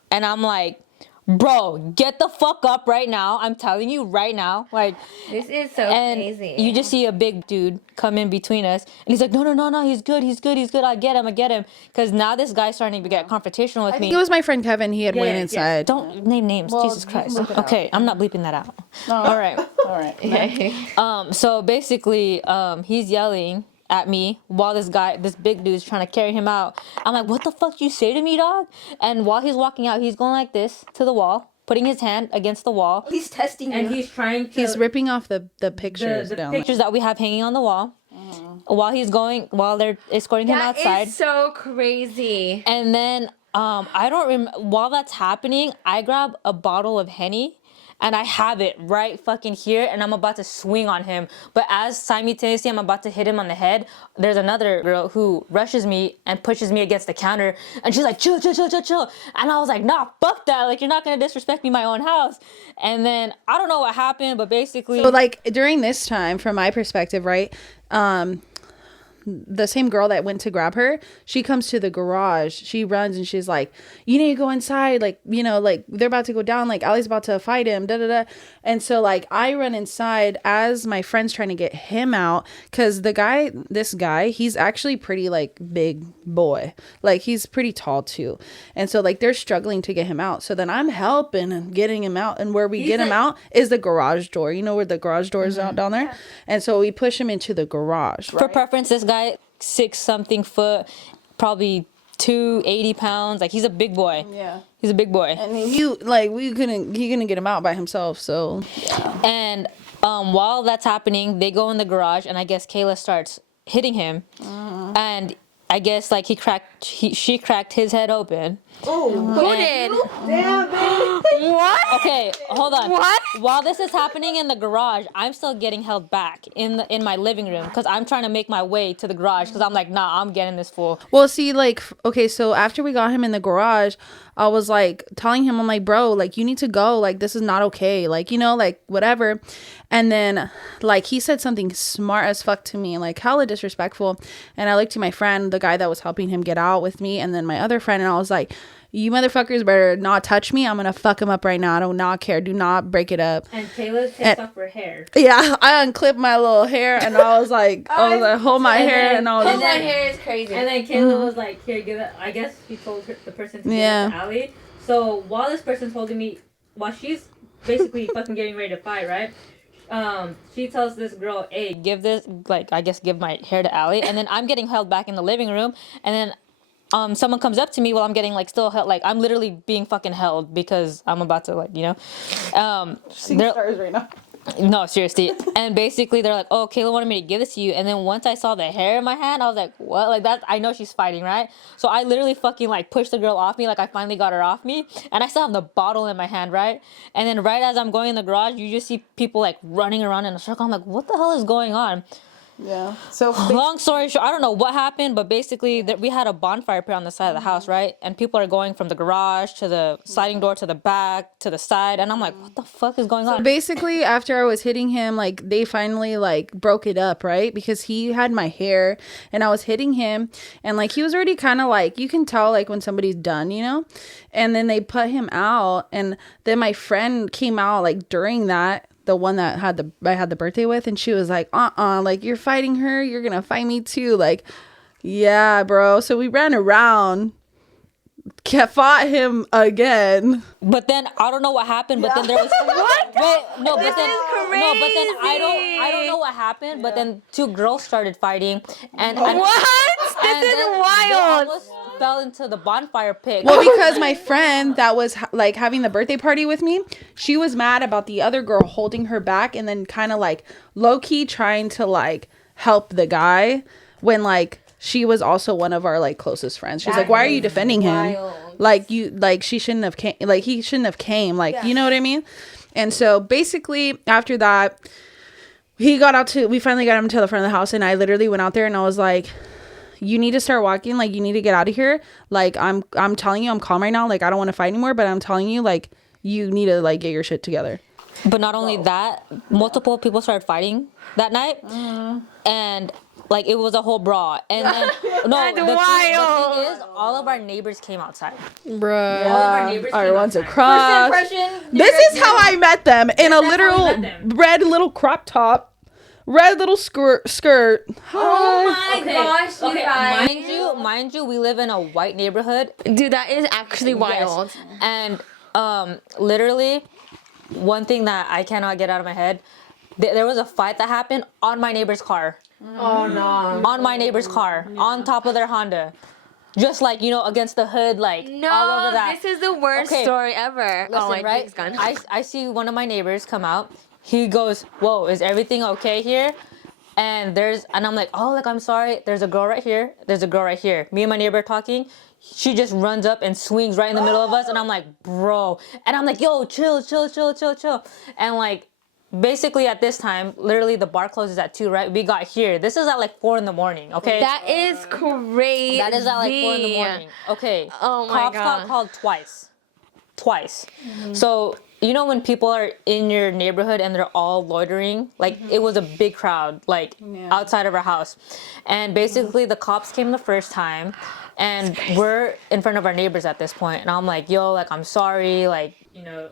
and I'm like, bro, get the fuck up right now. I'm telling you right now. Like, This is so and crazy. you just see a big dude come in between us, and he's like, no, he's good. I get him. Because now this guy's starting to get confrontational with me. It was my friend Kevin. He had went inside. Don't name names, Jesus Christ. Okay, I'm not bleeping that out. All right. So basically, he's yelling at me while this big dude's trying to carry him out. I'm like, what the fuck you say to me, dog? And while he's walking out, he's going like this to the wall, putting his hand against the wall. He's testing you. And he's trying to... He's ripping off the pictures down. pictures that we have hanging on the wall. While they're escorting him outside. That is so crazy. And then, I don't remember, while that's happening, I grab a bottle of Henny, and I have it right fucking here, and I'm about to swing on him. But as simultaneously I'm about to hit him on the head, there's another girl who rushes me and pushes me against the counter, and she's like, chill. And I was like, nah, fuck that. Like, you're not gonna disrespect me in my own house. And then, I don't know what happened, but basically... So, like, during this time, from my perspective, right, the same girl that went to grab her, she comes to the garage, she runs, and she's like, you need to go inside, like, you know, like, they're about to go down, like, Ally's about to fight him, and so, like, I run inside as my friend's trying to get him out, because this guy, he's actually pretty, like, big boy, like, he's pretty tall too, and so, like, they're struggling to get him out, so then I'm helping and getting him out, and where we get him out is the garage door, you know where the garage door is out down there, and so we push him into the garage. For preference, this guy 6-something foot, probably 280 pounds. Like, he's a big boy. Yeah, he's a big boy. And he couldn't get him out by himself. So yeah. And while that's happening, they go in the garage, and I guess Kayla starts hitting him, and I guess like she cracked his head open. Oh, who did? Damn, baby. What? Okay, hold on. What? While this is happening in the garage, I'm still getting held back in my living room because I'm trying to make my way to the garage because I'm like, nah, I'm getting this fool. Well, see, like, okay, so after we got him in the garage, I was like telling him, I'm like, bro, like, you need to go, like, this is not okay, like, you know, like, whatever. And then, like, he said something smart as fuck to me, like, hella disrespectful. And I looked to my friend, the guy that was helping him get out with me, and then my other friend, and I was like, you motherfuckers better not touch me. I'm gonna fuck him up right now. I do not care. Do not break it up. And Kayla takes off her hair. Yeah, I unclipped my little hair, and I was like, hold my hair, and I was Hold my hair is crazy. And then Kayla was like, here, give it. I guess she told the person to give it to Aly. So while this person's holding me, while she's basically fucking getting ready to fight, right? She tells this girl, hey, give my hair to Aly. And then I'm getting held back in the living room, and then someone comes up to me while I'm getting like still held, like I'm literally being fucking held because I'm about to, like, you know, seeing stars right now. No, seriously. And basically, they're like, "Oh, Kayla wanted me to give this to you." And then once I saw the hair in my hand, I was like, "What?" Like that. I know she's fighting, right? So I literally fucking like pushed the girl off me. Like I finally got her off me, and I still have the bottle in my hand, right? And then right as I'm going in the garage, you just see people like running around in a circle. I'm like, "What the hell is going on?" Yeah. So Long story short, I don't know what happened, but basically we had a bonfire pit on the side of the house, right? And people are going from the garage to the sliding door to the back to the side, and I'm like, what the fuck is going on? basically, after I was hitting him, like they finally like broke it up, right? Because he had my hair and I was hitting him, and like he was already kind of like, you can tell like when somebody's done, you know? And then they put him out, and then my friend came out like during that, the one that I had the birthday with, and she was like, like you're fighting her, you're gonna fight me too. Like, yeah, bro. So we ran around, fought him again. But then I don't know what happened. But then there was what? Wait, no. But then no. But then I don't know what happened. But then two girls started fighting, and What? and This is then wild. They almost fell into the bonfire pit. Well, because my friend that was like having the birthday party with me, she was mad about the other girl holding her back and then kind of like low key trying to like help the guy when like she was also one of our like closest friends. She's like, "Why are you defending him? Like you like she shouldn't have came, like he shouldn't have came, like you know what I mean?" And so basically after that, we finally got him to the front of the house, and I literally went out there and I was like, you need to start walking, like you need to get out of here. Like I'm telling you, I'm calm right now, like I don't want to fight anymore, but I'm telling you, like you need to like get your shit together. But not only that, multiple people started fighting that night, and like it was a whole brawl. And then no, the thing is, all of our neighbors came outside. Bruh. All of our neighbors Our came ones outside. across. This is how I met them, in a literal red little crop top, red little skirt. Oh my gosh, you guys. Mind you, we live in a white neighborhood. Dude, that is actually wild. Yes. And literally, one thing that I cannot get out of my head, there was a fight that happened on my neighbor's car. Oh no. On my neighbor's car, on top of their Honda. Just like, you know, against the hood, like all over that. This is the worst story ever. Listen, oh my right? gone. I see one of my neighbors come out. He goes, "Whoa, is everything okay here?" And I'm like, "Oh, like I'm sorry. There's a girl right here. There's a girl right here." Me and my neighbor are talking. She just runs up and swings right in the middle of us, and I'm like, "Bro." And I'm like, "Yo, chill." And like, basically at this time, literally the bar closes at 2, right? We got here. This is at like 4 a.m, okay? That is crazy. That is at like 4 a.m. Okay. Oh my Cops got God. called twice. So, you know when people are in your neighborhood and they're all loitering? Like, it was a big crowd, like, outside of our house. And basically, the cops came the first time, and we're in front of our neighbors at this point. And I'm like, yo, like, I'm sorry, like, you know,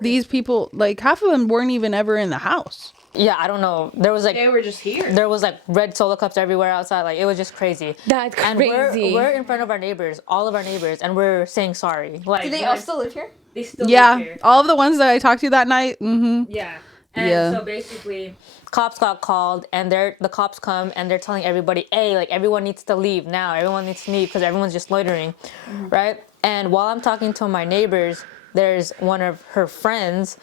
These people, like half of them weren't even ever in the house. Yeah, I don't know. There was like They were just here. There was like red solo cups everywhere outside. Like it was just crazy. That's And crazy. we're in front of our neighbors, all of our neighbors, and we're saying sorry. Like, Do they all still live here? They still Yeah, live here. all of the ones that I talked to that night. Mm-hmm. Yeah. And Yeah. so basically, cops got called, and the cops come and they're telling everybody, hey, like everyone needs to leave now. Everyone needs to leave because everyone's just loitering, right? And while I'm talking to my neighbors, there's one of her friends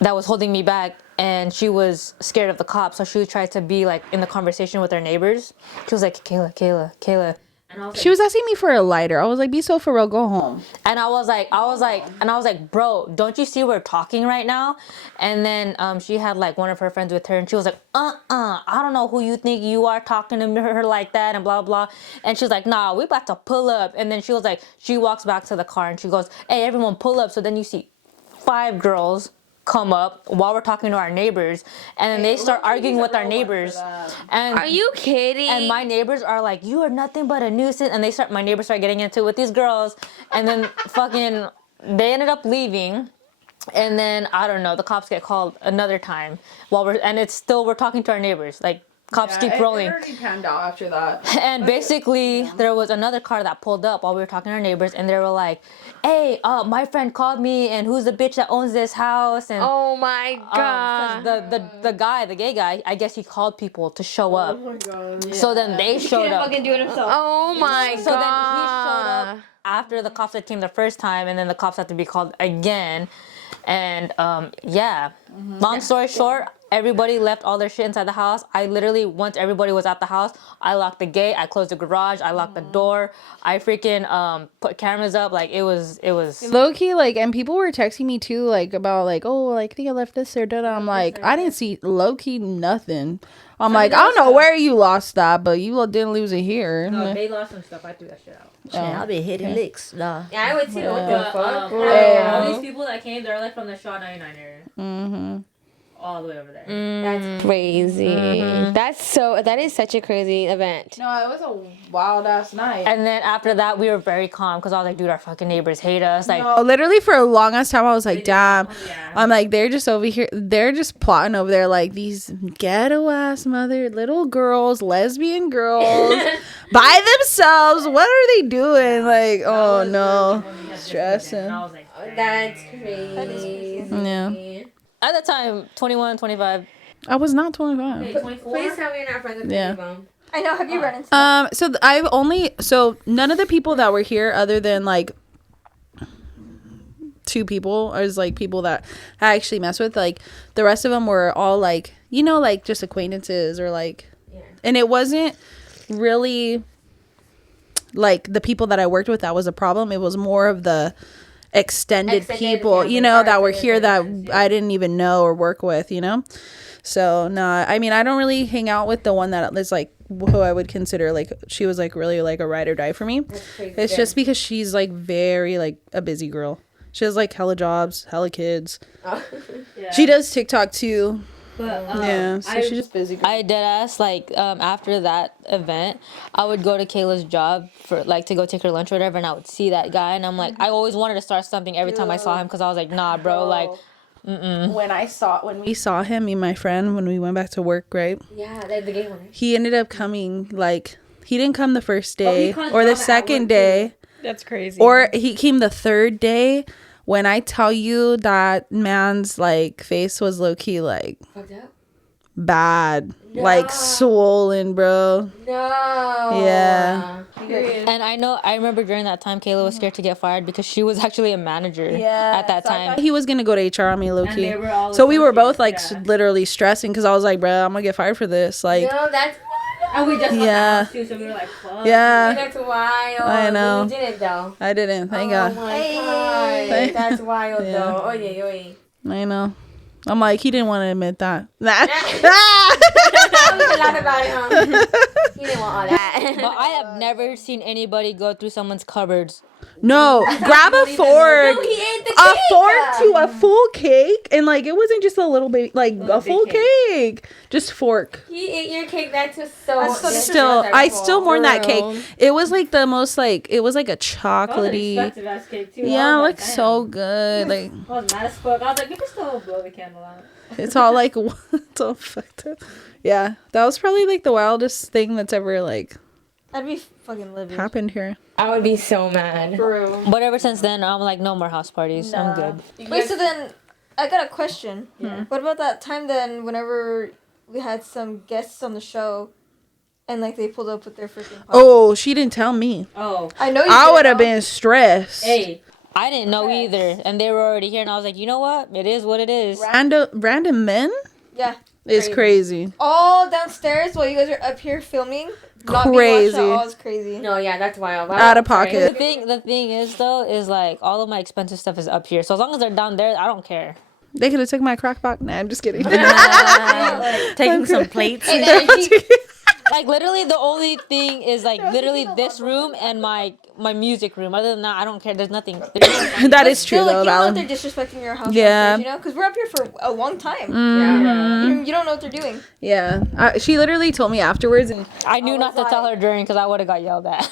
that was holding me back, and she was scared of the cops, so she tried to be like in the conversation with her neighbors. She was like, Kayla. And She was asking me for a lighter. I was like, "Be so for real, go home." And I was like, bro, don't you see we're talking right now? And then she had like one of her friends with her, and she was like, I don't know who you think you are talking to her like that, and blah blah. And she's like, nah, we about to pull up. And then she was like, she walks back to the car and she goes, hey, everyone pull up. So then you see 5 girls come up while we're talking to our neighbors, and then they start arguing with our neighbors. And Are you kidding? and my neighbors are like, you are nothing but a nuisance. And my neighbors start getting into it with these girls. And then fucking, they ended up leaving. And then, I don't know, the cops get called another time we're talking to our neighbors. Like, cops keep rolling. It already panned out after that. And basically, there was another car that pulled up while we were talking to our neighbors, and they were like, hey, my friend called me, and who's the bitch that owns this house? And oh my god. 'cause the gay guy, I guess he called people to show up. Oh my god. So then they showed up. Fucking do it himself. Oh my god. So then he showed up after the cops that came the first time, and then the cops had to be called again. And yeah, long story short, everybody left all their shit inside the house. I literally, once everybody was at the house, I locked the gate, I closed the garage, I locked the door, I freaking put cameras up. Like it was Low key, like, and people were texting me too, like, about, like, oh, like, I think I left this or that. I'm like, I didn't see low key nothing. I'm like, I don't know where you lost that, but you didn't lose it here. No, they lost some stuff. I threw that shit out. Yeah, I've been hitting licks. Nah. Yeah, I would too. What the fuck? All these people that came, they're like from the Shaw 99 area. Mm-hmm. All the way over there. That's crazy. That is such a crazy event. No, it was a wild ass night. And then after that, we were very calm because I was like, dude, our fucking neighbors hate us. Like, No, literally for a long ass time, I was like, damn. Yeah. I'm like, they're just over here. They're just plotting over there, like these ghetto ass little girls, lesbian girls, by themselves. What are they doing? Like, oh no, stressing. And I was like, That's crazy. Yeah, at the time, 21, 25. I was not 25. 24? Please tell me you're not friends with Yeah. people. I know. Have you run into? So none of the people that were here, other than like 2 people, is like people that I actually mess with. Like the rest of them were all like, like just acquaintances or like, and it wasn't really like the people that I worked with that was a problem. It was more of the extended people, that were here that I didn't even know or work with, So no, I mean, I don't really hang out with the one that is like who I would consider like she was like really like a ride or die for me. It's just because she's like very like a busy girl. She has like hella jobs, hella kids. She does TikTok too. But, so she's just busy. I dead ass like after that event, I would go to Kayla's job for like to go take her lunch or whatever, and I would see that guy, and I'm like, I always wanted to start something every time I saw him because I was like, nah, bro, like. When we saw him, me and my friend, when we went back to work, right? Yeah, the gay one. He ended up coming, like, he didn't come the first day or the second day. That's crazy. Or he came the third day. When I tell you that man's, like, face was low-key, like, Fucked up? bad. No. Like, swollen, bro. No. Yeah. And I remember during that time, Kayla was scared to get fired because she was actually a manager at that time. He was going to go to HR on me, low-key. So we were both, like, literally stressing because I was like, bro, I'm going to get fired for this. Like, no, that's and we just yeah. too, so we were like, fuck. Yeah. That's wild. I know. You didn't, though. I didn't. Thank Oh, God. my God. That's wild, Yeah. though. Oh, yeah. I know. I'm like, he didn't want to admit that. We can laugh about it, huh? He didn't want all that. But I have never seen anybody go through someone's cupboards. No, grab a fork. No, he ate the A cake. fork to a full cake, and like it wasn't just a little bit, like a full cake. Just fork. He ate your cake. That's just so. Still, I still mourn that cake. It was like the most like it was like a chocolatey. Yeah, like so good. Like I was mad as fuck. I was like, you can still blow the candle out. it's all like it's all fucked up. Yeah, that was probably like the wildest thing that's ever like I'd be fucking livid. happened here. I would be so mad. But ever since then, I'm like, no more house parties. I'm good. Wait, so then I got a question. What about that time then whenever we had some guests on the show and like they pulled up with their freaking pockets? Oh, she didn't tell me. Oh. I know you I didn't would have know. been stressed. Hey. I didn't know either. And they were already here. And I was like, you know what? It is what it is. Random men Yeah. is crazy. All downstairs while you guys are up here filming. Crazy. All is crazy. No, yeah, that's wild. Out of pocket. The thing is, though, is like all of my expensive stuff is up here. So as long as they're down there, I don't care. They could have took my crock pot. Nah, I'm just kidding. Taking some plates. Like literally the only thing is like literally this room and my music room. Other than that, I don't care. There's nothing. That is true Still, like, though, you don't know Val. if they're disrespecting your house. Yeah. Downstairs, you know, because we're up here for a long time. Mm-hmm. You don't know what they're doing. Yeah. She literally told me afterwards, and I knew not to tell her during because I would have got yelled at.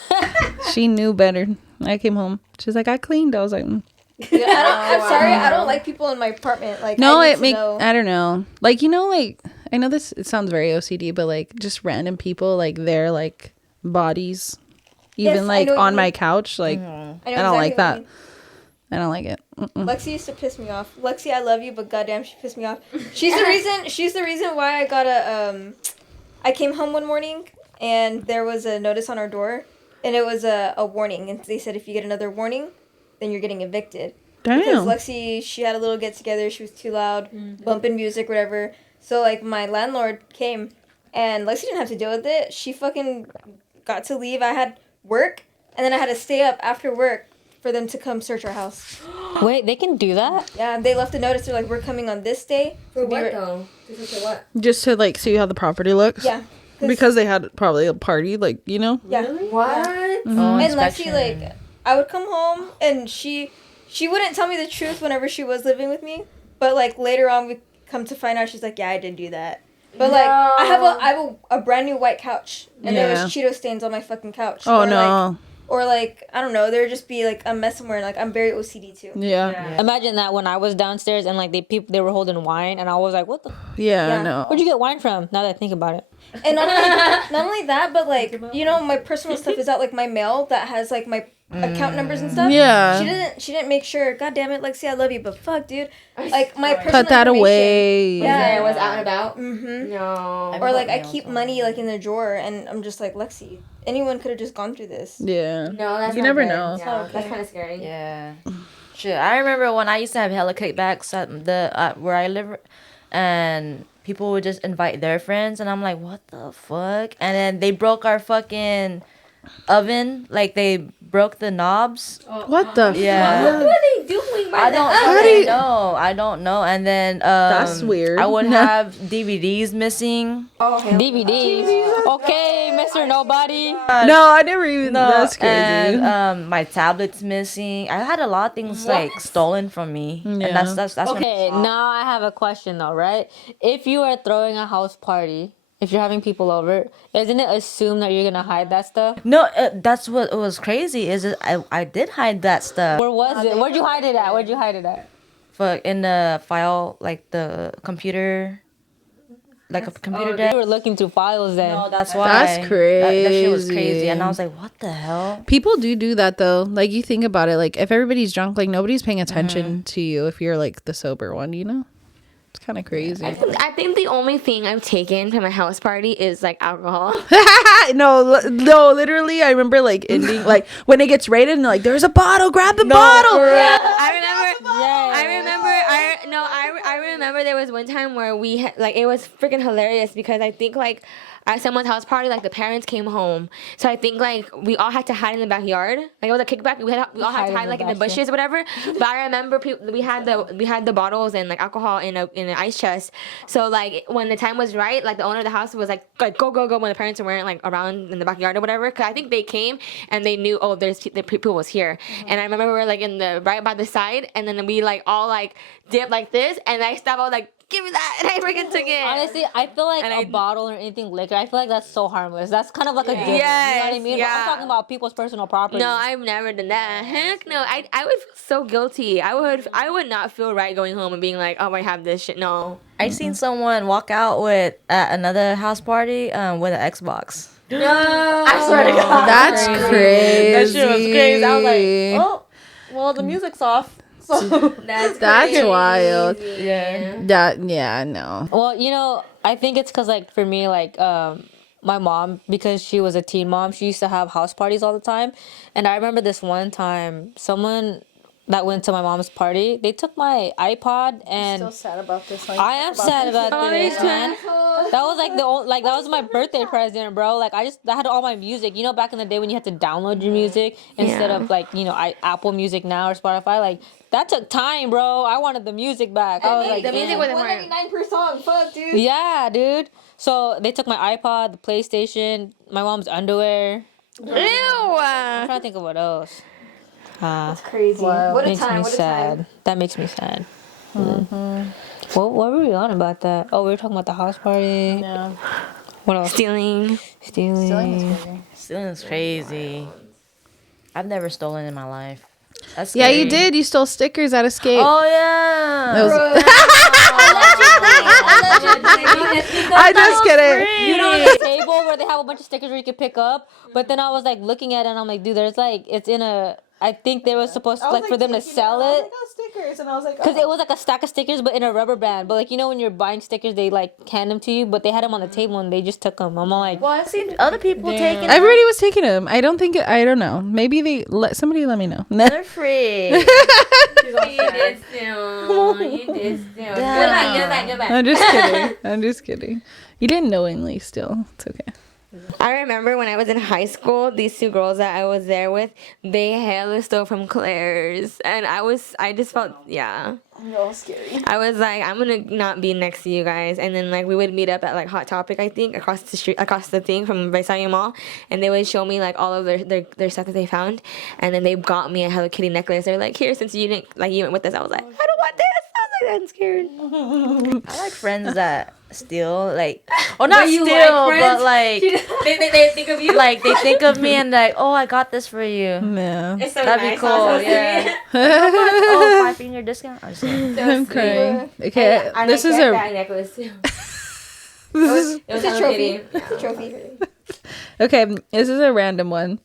she knew better. I came home. She's like, I cleaned. I was like, I'm sorry. I don't like people in my apartment. Like, no, I I don't know. Like, like, I know it sounds very OCD, but like just random people, like their like bodies, even Yes, like I know what on you my mean. couch, like I I don't like that. mean. I don't like it. Lexi used to piss me off. Lexi, I love you, but goddamn, she pissed me off. She's the reason why I got I came home one morning and there was a notice on our door, and it was a warning, and they said if you get another warning, then you're getting evicted. Damn. Because Lexi, she had a little get together. She was too loud, bumping music, whatever. So like my landlord came, and Lexi didn't have to deal with it. She fucking got to leave. I had work, and then I had to stay up after work for them to come search our house. Wait, they can do that? Yeah, they left a notice. They're like, we're coming on this day. For Be what re- though? For what? Just to like see how the property looks. Yeah. Because they had probably a party, like, you know. Yeah. What? Oh, And Lexi, inspection. like, I would come home and she wouldn't tell me the truth whenever she was living with me, but like later on we come to find out she's like, yeah, I didn't do that. But like I have a brand new white couch and there was Cheeto stains on my fucking couch. Oh or, no. Like, or like I don't know, there would just be like a mess somewhere. Like I'm very OCD too. Yeah. Imagine that when I was downstairs and like they were holding wine and I was like, what the? Yeah. Yeah. No. Where'd you get wine from? Now that I think about it. And not only that, but like you know, my personal stuff is at like my mail that has like my account numbers and stuff. Yeah. She didn't make sure. God damn it, Lexi, I love you, but fuck, dude. Like my personal Put that information- away. Yeah. It was out and about. Mm-hmm. No. Or like I keep money like in the drawer, and I'm just like Lexi. Anyone could have just gone through this. Yeah. No, that's You not never good. know. Yeah, Okay. that's kind of scary. Yeah. Shit, I remember when I used to have hella kickbacks at the where I live, and people would just invite their friends, and I'm like, what the fuck? And then they broke our fucking oven, like they broke the knobs. What the? Yeah. What are they doing? I don't fucking know. I don't know. And then That's weird. I would have DVDs missing. DVDs. Okay, Mr. Nobody. No, I never even. That's crazy. And my tablet's missing. I had a lot of things like stolen from me. Yeah. And that's Okay, now I have a question though, right? If you are throwing a house party, if you're having people over, isn't it assumed that you're gonna hide that stuff? No, that's what was crazy. Is it? I did hide that stuff. Where was it? Where'd you hide it at? Where'd you hide it at? Fuck, in the file, like the computer, like a computer You desk. were looking through files then. No, that's why. That's That shit was crazy. crazy, and I was like, "What the hell?" People do that though. Like you think about it, like if everybody's drunk, like nobody's paying attention to you if you're like the sober one, you know? It's kind of crazy. I think the only thing I've taken from a house party is like alcohol. No, literally, I remember like ending like when it gets rated and like there's a bottle, grab the bottle. I remember there was one time where we had like it was freaking hilarious because I think like at someone's house party like the parents came home, so I think like we all had to hide in the backyard. Like it was a kickback. We all had to hide like in the bushes or whatever. But I remember we had the bottles and like alcohol in an ice chest. So like when the time was right, like the owner of the house was like go when the parents weren't like around in the backyard or whatever. Cause I think they came and they knew the people was here. And I remember we were like in the right by the side, and then we like all like dipped like this, and I stopped. I was like, give me that, and I freaking took it. Honestly, I feel like And a I- bottle or anything liquor, I feel like that's so harmless. That's kind of like a gift. You know what I Yes, mean? But yeah. I'm talking about people's personal property. No, I've never done that. Heck no. I would feel so guilty. I would not feel right going home and being like, oh, I have this shit. No. I seen someone walk out with at another house party with an Xbox. I swear to God. That's crazy. That shit was crazy. I was like, oh, well, the music's off. So That's wild. yeah. No. Well, you know, I think it's because, like, for me, like, my mom, because she was a teen mom, she used to have house parties all the time. And I remember this one time, someone that went to my mom's party, they took my iPod and sad about this. I am sad about this, man. That was like that was my birthday present, bro. Like I had all my music. You know, back in the day when you had to download your music instead of like, you know, Apple Music now or Spotify, like that took time, bro. I wanted the music back. I was like, the music damn. wasn't hard. $1.99 per song. Fuck, dude. Yeah, dude. So they took my iPod, the PlayStation, my mom's underwear. I'm Ew. trying to think of what else. Crazy. What a Makes time. me What a sad. time. That makes me sad. What were we on about that? Oh, we were talking about the house party. Yeah. What else? Stealing. Stealing. Stealing is crazy. I've never stolen in my life. That's Yeah, scary. you did. You stole stickers at Escape. Oh yeah. That was- I just kidding. You know the table where they have a bunch of stickers where you can pick up, but then I was like looking at it and I'm like, dude, there's like it's in a I think they were supposed to like for them to sell it. Stickers, and I was like, Because it was like a stack of stickers, but in a rubber band. But like when you're buying stickers, they like hand them to you, but they had them on the table and they just took them. I'm all like, Well, I've seen other people taking. Everybody was taking them. I don't think. I don't know. Maybe they somebody let me know. They're free. You did still. You did still. Go back. I'm just kidding. You didn't knowingly. Still, it's okay. I remember when I was in high school, these two girls that I was there with, they hella stole from Claire's, and I just felt, yeah. You're all scary. I was like, I'm gonna not be next to you guys, and then like we would meet up at like Hot Topic, I think, across the thing from Versailles Mall, and they would show me like all of their stuff that they found, and then they got me a Hello Kitty necklace. They're like, here, since you went with us, I was like, I don't want this. I was like, I'm scared. I like friends that steal, like, or not steal, but like they think of you. like they think of me and like, oh, I got this for you. Yeah. It's so That'd nice. be cool. Yeah. Oh, 5-finger discount. I'm just kidding. I'm crying. Okay, I this is that a bag necklace too. this is It was It's a Hello trophy. Kitty. It's a trophy. okay. This is a random one.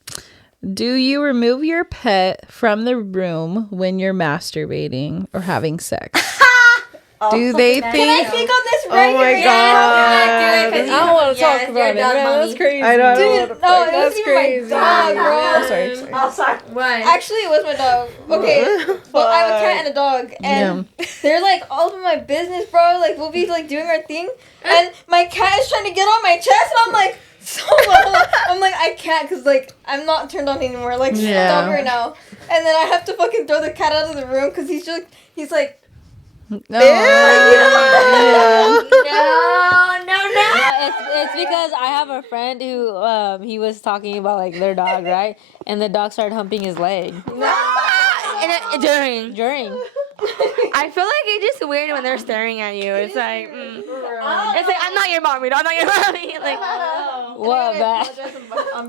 Do you remove your pet from the room when you're masturbating or having sex? Do they Can I think? speak on this Oh right my here? God. I don't want to talk about it, man. That's crazy. I know. Dude, no, it That's wasn't even crazy. my dog, bro. Oh, sorry. What? Actually, it was my dog. Okay, well, I have a cat and a dog, and they're like all over my business, bro. Like we'll be like doing our thing, and my cat is trying to get on my chest, and I'm like, so low. I'm like, I can't, cause like I'm not turned on anymore. Like stop right now. And then I have to fucking throw the cat out of the room, cause he's like. No. It's because I have a friend who he was talking about like their dog, right? And the dog started humping his leg during. I feel like it's just weird when they're staring at you. It's like, it's like I'm not your mommy. I'm not your mommy. Like, What, Beth?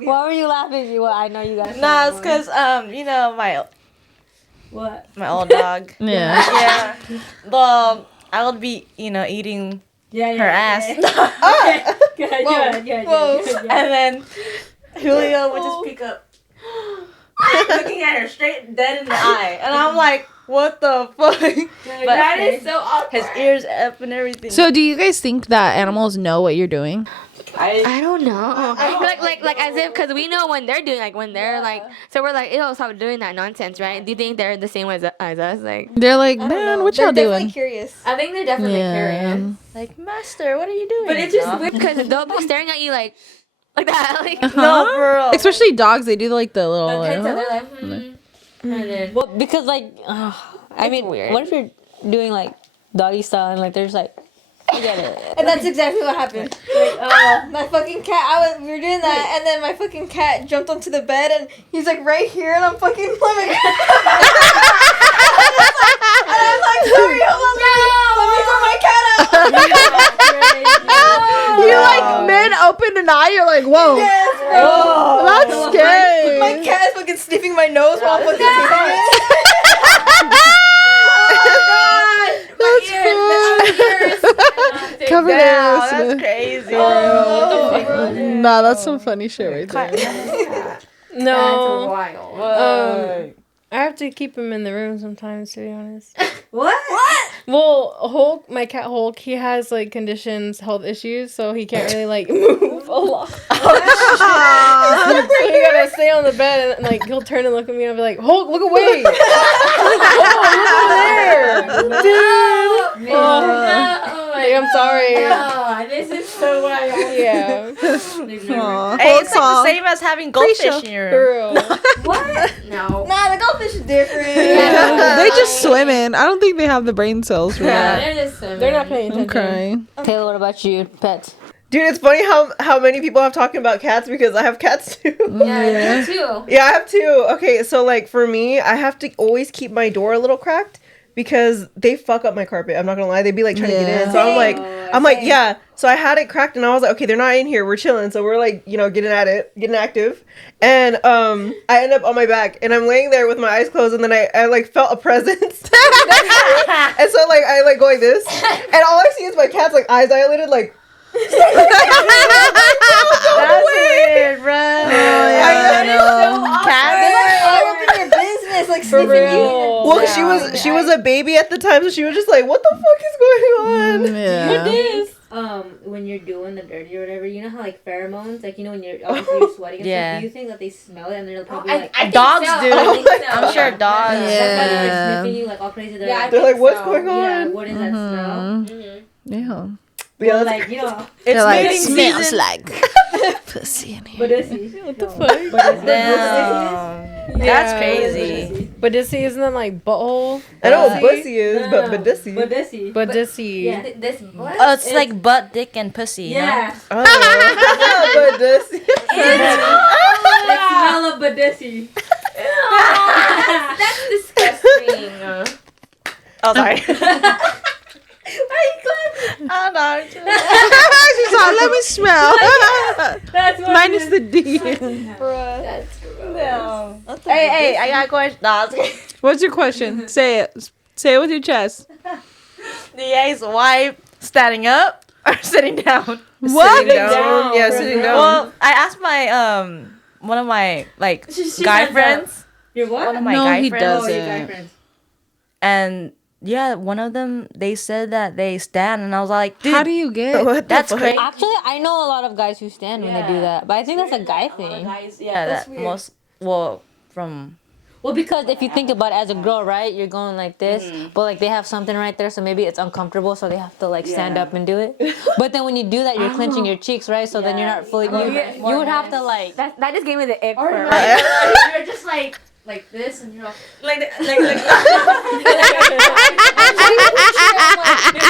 Why were you laughing? Well, I know you guys. Nah, it's because my old dog. Yeah. Yeah. Well, I would be eating her ass, Whoa. and then Julio would just pick up, looking at her straight dead in the eye, and I'm like, what the fuck? But that is so awkward. his ears up and everything. So, do you guys think that animals know what you're doing? I don't know. Like as if, because we know when they're doing, like when they're like, so we're like, ew, stop doing that nonsense, right? Do you think they're the same as us? Like, They're like, man, what y'all They're doing? definitely curious. I think they're definitely curious. like, master, what are you doing? But it's just weird because they'll be staring at you like that. Like, no, bro. Especially dogs, they do like the little. the Like, kids, they're like, and then, Well, because like, I mean, weird. what if you're doing like doggy style and like they're just like, I get it. And that's exactly what happened. My fucking cat, we were doing that, and then my fucking cat jumped onto the bed, and he's like right here, and I'm fucking like, and I'm like, sorry, hold on, let me throw my cat out. you like mid open an eye, you're like, whoa. Yes, bro. Oh, that's scary. My cat is fucking sniffing my nose while I'm fucking kicking it. Cover That's this. crazy. Nah, that's some funny shit right there. No. wild. I have to keep him in the room sometimes, to be honest. What? Well, Hulk, my cat Hulk, he has like health issues, so he can't really like move a lot. So he gotta stay on the bed and like he'll turn and look at me and I'll be like, Hulk, look away! Hulk, look over there! Dude! Like, I'm sorry. Oh, this is so wild. Yeah. Hey, it's like the same as having goldfish in your room. Girl. What? No. Nah, the goldfish is different. They just swimming. I don't think they have the brain cells for that. They're just swimming. They're not paying I'm attention. crying. Taylor, what about you? Pets? Dude, it's funny how many people have talking about cats because I have cats too. Yeah, me too. Yeah, I have two. Okay, so like for me, I have to always keep my door a little cracked because they fuck up my carpet. I'm not gonna lie, they'd be like trying to get in. So I'm like, yeah. So I had it cracked and I was like, okay, they're not in here. We're chilling. So we're like, getting active. And I end up on my back and I'm laying there with my eyes closed and then I like felt a presence. And so like I like go like this and all I see is my cat's like eyes dilated like. That's weird, bro. I know. Cats. All up in your business. like For sniffing you. real. Well, she was a baby at the time, so she was just like, "What the fuck is going on?" Yeah. When you're doing the dirty or whatever, you know how like pheromones, like you know when you're obviously you're sweating and Yeah. stuff. Do you think that they smell it and they're probably like I think Dogs so. do. I think so. I'm sure dogs. That's why they're like Yeah. sniffing you like all crazy. They're Yeah, I like, They're like, "What's so. going on?" yeah, what is that smell? Yeah. Yeah, Or that's like, you know, It's They're like, mating smells season. like pussy in here. but is he? What the fuck? Damn. That's crazy. But Dissy isn't that like butthole? I know what bussy is, but Badissy. But is he? But Dissy. Yeah. This what? Oh, it's like butt, dick, and pussy. You know? Yeah. Oh, Badissy. The smell of Badissi. That's disgusting. Oh, sorry. Why are you clapping? She's all, let me smell. That's what Minus the D. That's gross. Hey, I got a question. No, I was kidding. What's your question? Say it. Say it with your chest. The A's wife standing up or sitting down? What? Sitting down. Yeah, sitting down. Well, I asked my one of my like guy stands friends. Your what? One of my No, guy he friends. Oh, your guy doesn't. friends. And yeah, one of them they said that they stand, and I was like, dude, How do you get? What the that's fuck? crazy. Actually, I know a lot of guys who stand when they do that, but I think that's a guy thing. Yeah, that most from. Well, because if you think about it as a girl, right, you're going like this, but like they have something right there, so maybe it's uncomfortable, so they have to like stand up and do it. But then when you do that, you're clenching your cheeks, right? So then you're not fully. You would have to like. That just gave me the ick. You're just like this, and you're like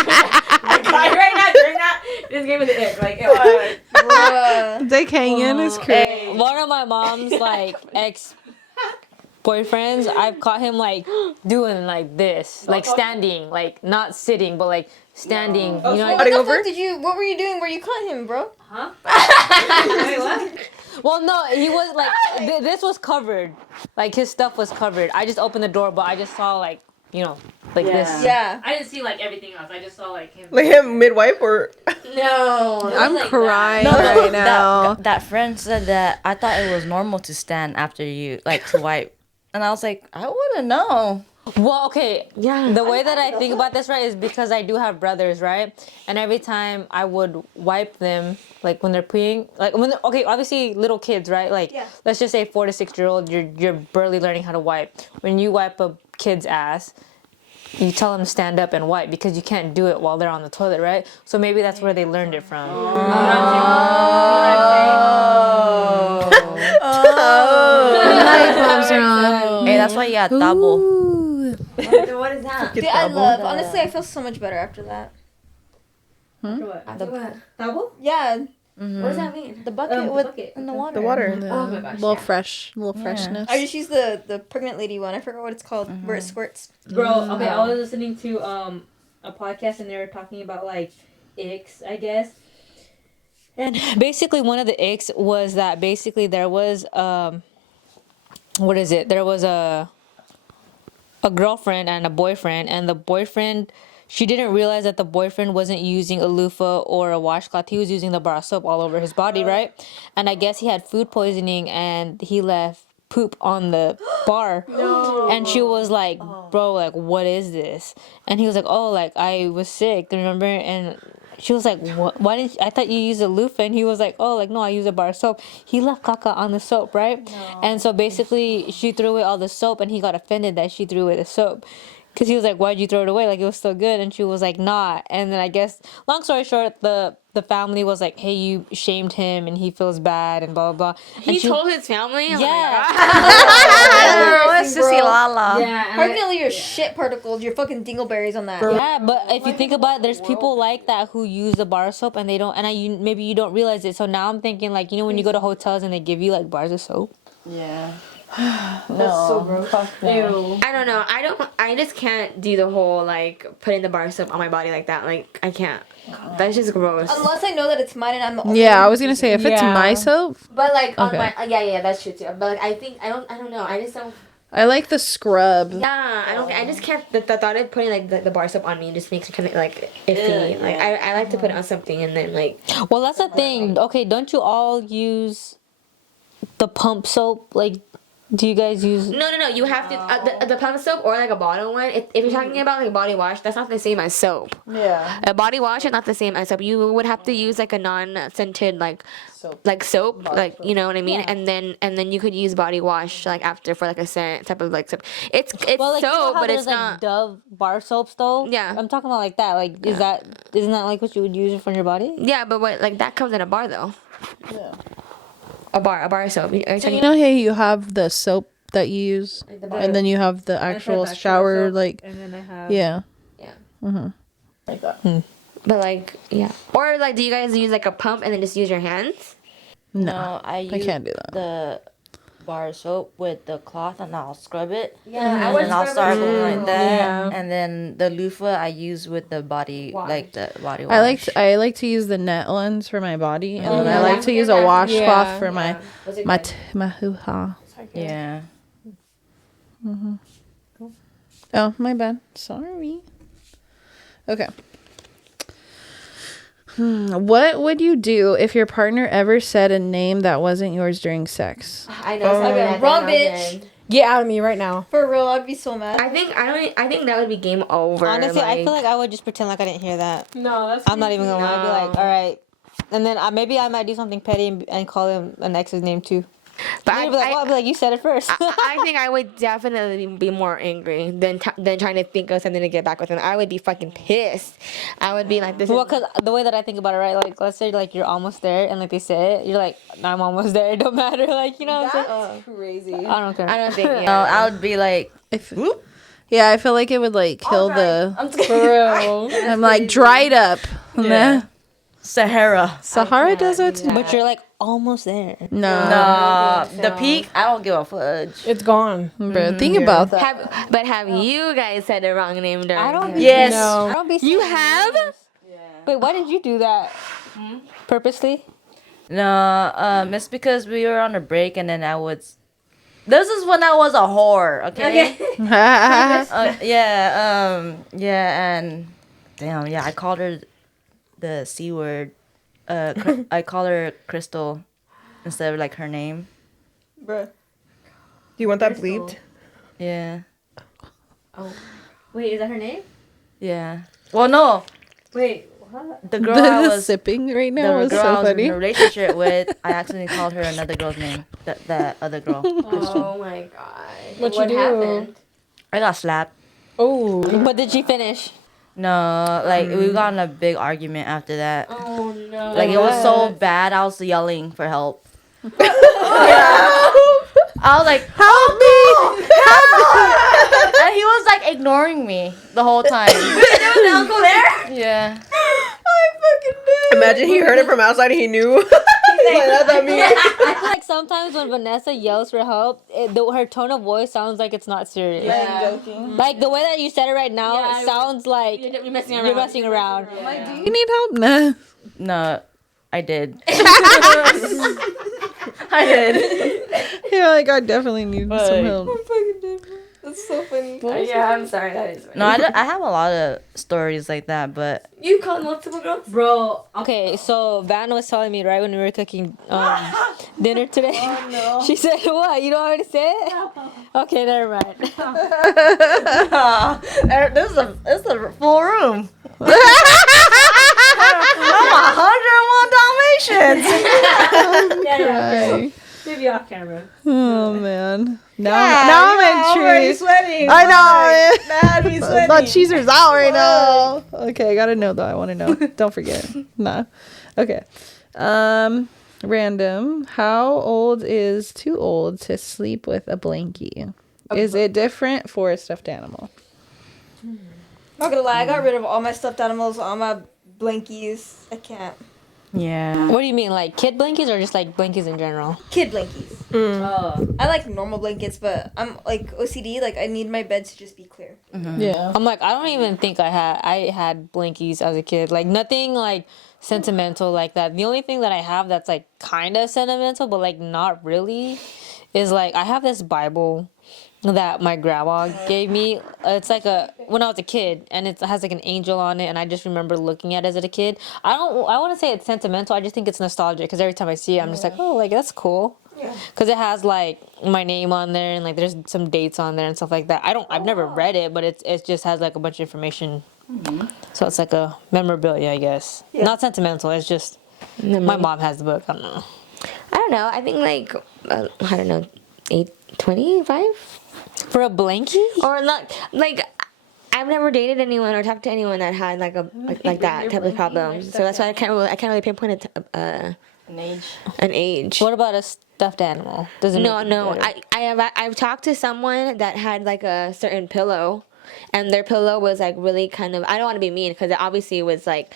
right now doing that. Just gave me the ick. Like, Dick hanging is crazy. one of my mom's like ex boyfriends, I've caught him like doing like this, like standing, like not sitting, but like standing. You know, What the over? fuck did you? What were you doing where you caught him, bro? well, no, he was like this was covered, like his stuff was covered. I just opened the door, but I just saw like like this. Yeah. I didn't see like everything else. I just saw like him. Like him midwife or No. I'm like crying No, right now. that friend said that I thought it was normal to stand after you like to wipe, and I was like, I wouldn't know. Well, okay. Yeah. The way that I think about this, right, is because I do have brothers, right? And every time I would wipe them, like when they're peeing, like when okay, obviously little kids, right? Like let's just say 4 to 6 year old, you're barely learning how to wipe. When you wipe a kid's ass, you tell them to stand up and wipe because you can't do it while they're on the toilet, right? So maybe that's where they learned it from. Light bulbs are on. Hey, that's why you got double. Ooh. What is that? Dude, I love. Honestly, I feel so much better after that. Double? Yeah. What does that mean? The bucket with in the water. the water. Oh my gosh. Little fresh, little freshness. I just use the pregnant lady one. I forgot what it's called. Where it squirts. Bro, okay, I was listening to a podcast and they were talking about like icks, I guess. And basically one of the icks was that basically there was what is it? There was a girlfriend and a boyfriend, and the boyfriend, she didn't realize that the boyfriend wasn't using a loofah or a washcloth. He was using the bar of soap all over his body, right? And I guess he had food poisoning and he left poop on the bar. And she was like, bro, like, what is this? And he was like, oh, like, I was sick, remember? And she was like, what? Why didn't I thought you used a loofah? And he was like, oh, like, no, I use a bar of soap. He left caca on the soap, right? And so basically she threw away all the soap and he got offended that she threw away the soap. Because he was like, why'd you throw it away? Like, it was still good. And she was like, nah. And then I guess, long story short, the family was like, hey, you shamed him and he feels bad and blah, blah, blah. And He told his family? Yeah. It's Sissy Lala. Yeah. How are you gonna leave your shit particles, your fucking dingleberries on that? Yeah, but if you think about it, there's people like that who use the bar of soap and they don't, and maybe you don't realize it. So now I'm thinking, like, when you go to hotels and they give you like bars of soap. Yeah. I don't know. I just can't do the whole like putting the bar of soap on my body like that. Like I can't. That's just gross. Unless I know that it's mine and I'm the only Yeah, one I who was gonna uses say it. if it's my soap, But like on Okay. my yeah, that's true too. But like I don't know. I just don't. I like the scrub. Yeah, I don't. I just can't. The thought of putting like the bar soap on me just makes me kind of like iffy. Like I like to put it on something and then like. Well, that's the thing. Okay, don't you all use the pump soap? Like, Do you guys use? No. You have to the pump soap or like a bottle one. If you're talking about like a body wash, that's not the same as soap. Yeah. A body wash is not the same as soap. You would have to use like a non-scented like soap, like you know what I mean. Yeah. And then you could use body wash like after for like a scent type of like soap. It's Well, like, you know soap, how but there's it's like not. Dove bar soaps though. Yeah. I'm talking about like that. Like, isn't that like what you would use for your body? Yeah, but what like that comes in a bar though. Yeah. A bar of soap. Are you talking- You know how you have the soap that you use, and then you have the actual shower, like, And then I have. yeah. Yeah. Like that. But like yeah. Or like, do you guys use like a pump and then just use your hands? No, I use can't do that. the bar soap with the cloth and I'll scrub it. Yeah, And I'll start going like that. Yeah. And then the loofah I use with the body, like the body wash. I like to use the net ones for my body, and then I yeah. like to use a washcloth Yeah. for my hoo-ha. Yeah. Oh, my bad. Sorry. Okay. What would you do if your partner ever said a name that wasn't yours during sex? I know. Okay, wrong bitch. Get out of me right now. For real, I'd be so mad. I think that would be game over. Honestly, I feel like I would just pretend like I didn't hear that. No, that's. I'm not even gonna lie. I'd be like, all right. And then maybe I might do something petty and call him an ex's name too. But I'd be like, well, I'd be like, you said it first. I think I would definitely be more angry than trying to think of something to get back with him. I would be fucking pissed. I would be like, this Well, is. because the way that I think about it, right? Like, let's say, like, you're almost there, and, like, they say it, you're like, I'm almost there. It don't matter. Like, you know what I'm saying? Crazy. I don't care. I don't think. No, Yeah. I would be like, Yeah, I feel like it would like kill the. For real. I'm like dried up. Yeah. Sahara. Sahara Desert. But you're, like, almost there. No, No, the peak, I don't give a fudge. It's gone. bro. Think about that. Have you guys said the wrong name during? I don't. Yes. No. I don't be. You have? Wait, why did you do that? Purposely? No, it's because we were on a break and then I was. This is when I was a whore, okay? Yeah, and damn, yeah, I called her the C word. I call her Crystal instead of like her name. Bruh. Do you want that bleeped? Yeah, Wait, is that her name? yeah. Well, no, Wait. the girl I The was. sipping right now The was girl so I was in funny. a relationship with, I accidentally called her another girl's name. That other girl. Oh my god. What you do? happened? I got slapped. Oh. But did she finish? No, like we got in a big argument after that. Oh no. Like it was so bad, I was yelling for help. I was like, "Help me! Help!" And he was like ignoring me the whole time. There was an uncle there? Yeah. Imagine he heard it from outside and he knew. Like, that's not me. I feel like sometimes when Vanessa yells for help, her tone of voice sounds like it's not serious. Joking. Like the way that you said it right now Yeah, sounds like You're messing around. you're messing around. You need help? Nah. No, I did. I did. Yeah, like I definitely need some help. That's so funny. Yeah, I'm sorry. That is funny. No, I have a lot of stories like that, but You called multiple girls? Bro, okay, so Van was telling me right when we were cooking dinner today. Oh, no. She said, what? You don't want me to say it? Okay, never mind. this is a full room. I'm 101 Dalmatians. Right. Maybe off camera. Oh man. Now I'm intrigued. Sweating. I know. Mad me sweating. That cheeser's out right now. Okay, I gotta know though. I want to know. Don't forget. Nah. Okay. Random. How old is too old to sleep with a blankie? Is it different for a stuffed animal? Not gonna lie, I got rid of all my stuffed animals, all my blankies. I can't. Yeah. What do you mean, like kid blankies or just like blankies in general? Kid blankies. Oh. I like normal blankets, but I'm like OCD. Like I need my bed to just be clear. Yeah. I'm like, I don't even think I had blankies as a kid. Like nothing like sentimental like that. The only thing that I have that's like kind of sentimental, but like not really, is like I have this Bible that my grandma gave me. It's like when I was a kid, and it has like an angel on it, and I just remember looking at it as a kid. I want to say it's sentimental. I just think it's nostalgic because every time I see it, I'm just like, oh, like that's cool. because it has like my name on there and like there's some dates on there and stuff like that. I've never read it, but it just has like a bunch of information. So it's like a memorabilia, I guess. Not sentimental. It's just my mom has the book. I don't know. I don't know. I think like I don't know, 25 For a blankie? or not like. I've never dated anyone or talked to anyone that had like a like that type of problem. So that's why I can't really pinpoint an age. What about a stuffed animal? Doesn't No. I've talked to someone that had like a certain pillow, and their pillow was like really kind of. I don't want to be mean because it obviously was like.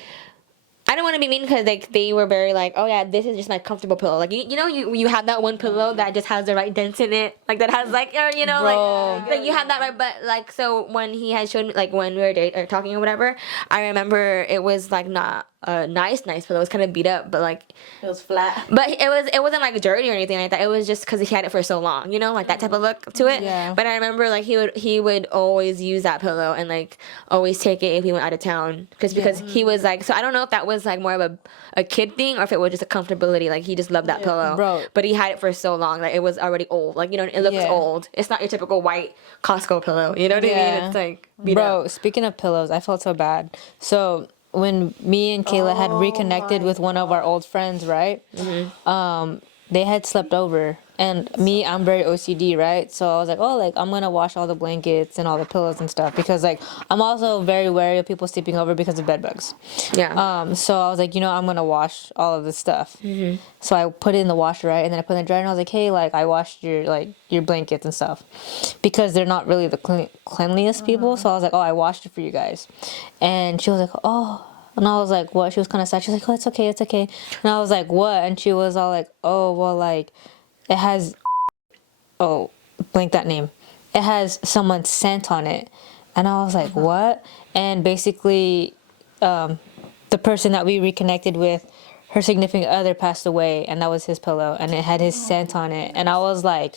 I don't want to be mean because like they were very like, oh yeah, this is just my comfortable pillow. Like you have that one pillow that just has the right dents in it, like that has like like you have that right. But like so when he had showed me like when we were talking or whatever, I remember it was like not a nice pillow. It was kind of beat up, but like It was flat. but it wasn't like dirty or anything like that. It was just because he had it for so long, like that type of look to it. Yeah. But I remember like he would always use that pillow and like always take it if he went out of town because he was like. So I don't know if that was like more of a kid thing or if it was just a comfortability. Like he just loved that pillow. Bro. But he had it for so long that it was already old. Like it looks old. It's not your typical white Costco pillow. You know what I mean? It's like beat up. Speaking of pillows, I felt so bad. So when me and Kayla had reconnected with one of our old friends, right? They had slept over. And me, I'm very OCD, right? So I was like, oh, like, I'm going to wash all the blankets and all the pillows and stuff. Because, like, I'm also very wary of people sleeping over because of bed bugs. Yeah. So I was like, I'm going to wash all of this stuff. So I put it in the washer, right? And then I put it in the dryer and I was like, hey, like, I washed your blankets and stuff. Because they're not really the cleanliest people. So I was like, oh, I washed it for you guys. And she was like, oh. And I was like, what? She was kind of sad. She was like, oh, it's okay, it's okay. And I was like, what? And she was all like, oh, well, like, it has, blank that name. It has someone's scent on it. And I was like, what? And basically, the person that we reconnected with, her significant other passed away, and that was his pillow, and it had his scent on it. And I was like,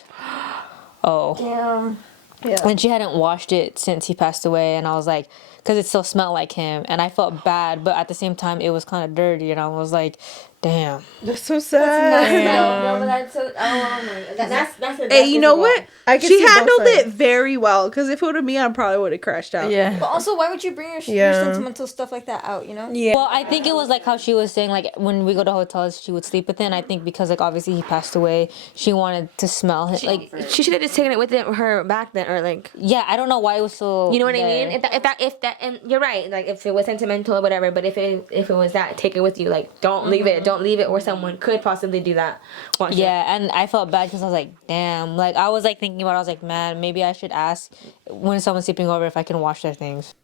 oh. Damn. Yeah. And she hadn't washed it since he passed away, and I was like, because it still smelled like him, and I felt bad, but at the same time, it was kind of dirty, and I was like, damn. That's so sad. No, but that's so. Oh my. That's Hey, you know what? I can She see both handled it sides. very well. Because if it would have me, I probably would have crashed out. Yeah. But also, why would you bring your Yeah. sentimental stuff like that out? Yeah. Well, I think it was like how she was saying, like when we go to hotels, she would sleep with it. And I think because like obviously he passed away, she wanted to smell it. Like, She should have just taken it with her back then, or like. yeah, I don't know why it was so. You know what I there. mean? If that, and you're right. Like if it was sentimental or whatever, but if it was that, take it with you. Like don't leave it where someone could possibly do that. Watch it. Yeah, and I felt bad because I was like, damn. Like I was like thinking about it, I was like, man, maybe I should ask when someone's sleeping over if I can wash their things.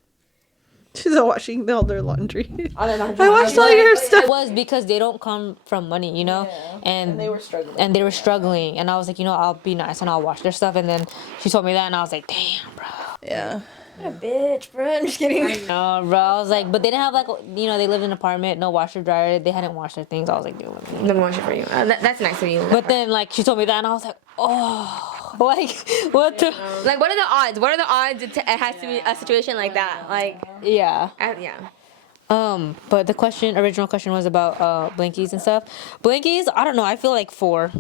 She's not washing all their laundry. All that I washed all your It stuff. was because they don't come from money, and they were struggling. And they were struggling, and I was like, I'll be nice and I'll wash their stuff. And then she told me that, and I was like, damn, bro. Yeah. What a bitch, bro. I'm just kidding. No, bro. I was like, but they didn't have like, they lived in an apartment, no washer dryer. They hadn't washed their things. I was like, dude. Let me wash it for you. That's nice of you. But then like she told me that, and I was like, oh, like what the? Like, what are the odds? What are the odds it has to be a situation like that? Like, Yeah. yeah. But the original question was about blankies and stuff. Blankies, I don't know. I feel like 4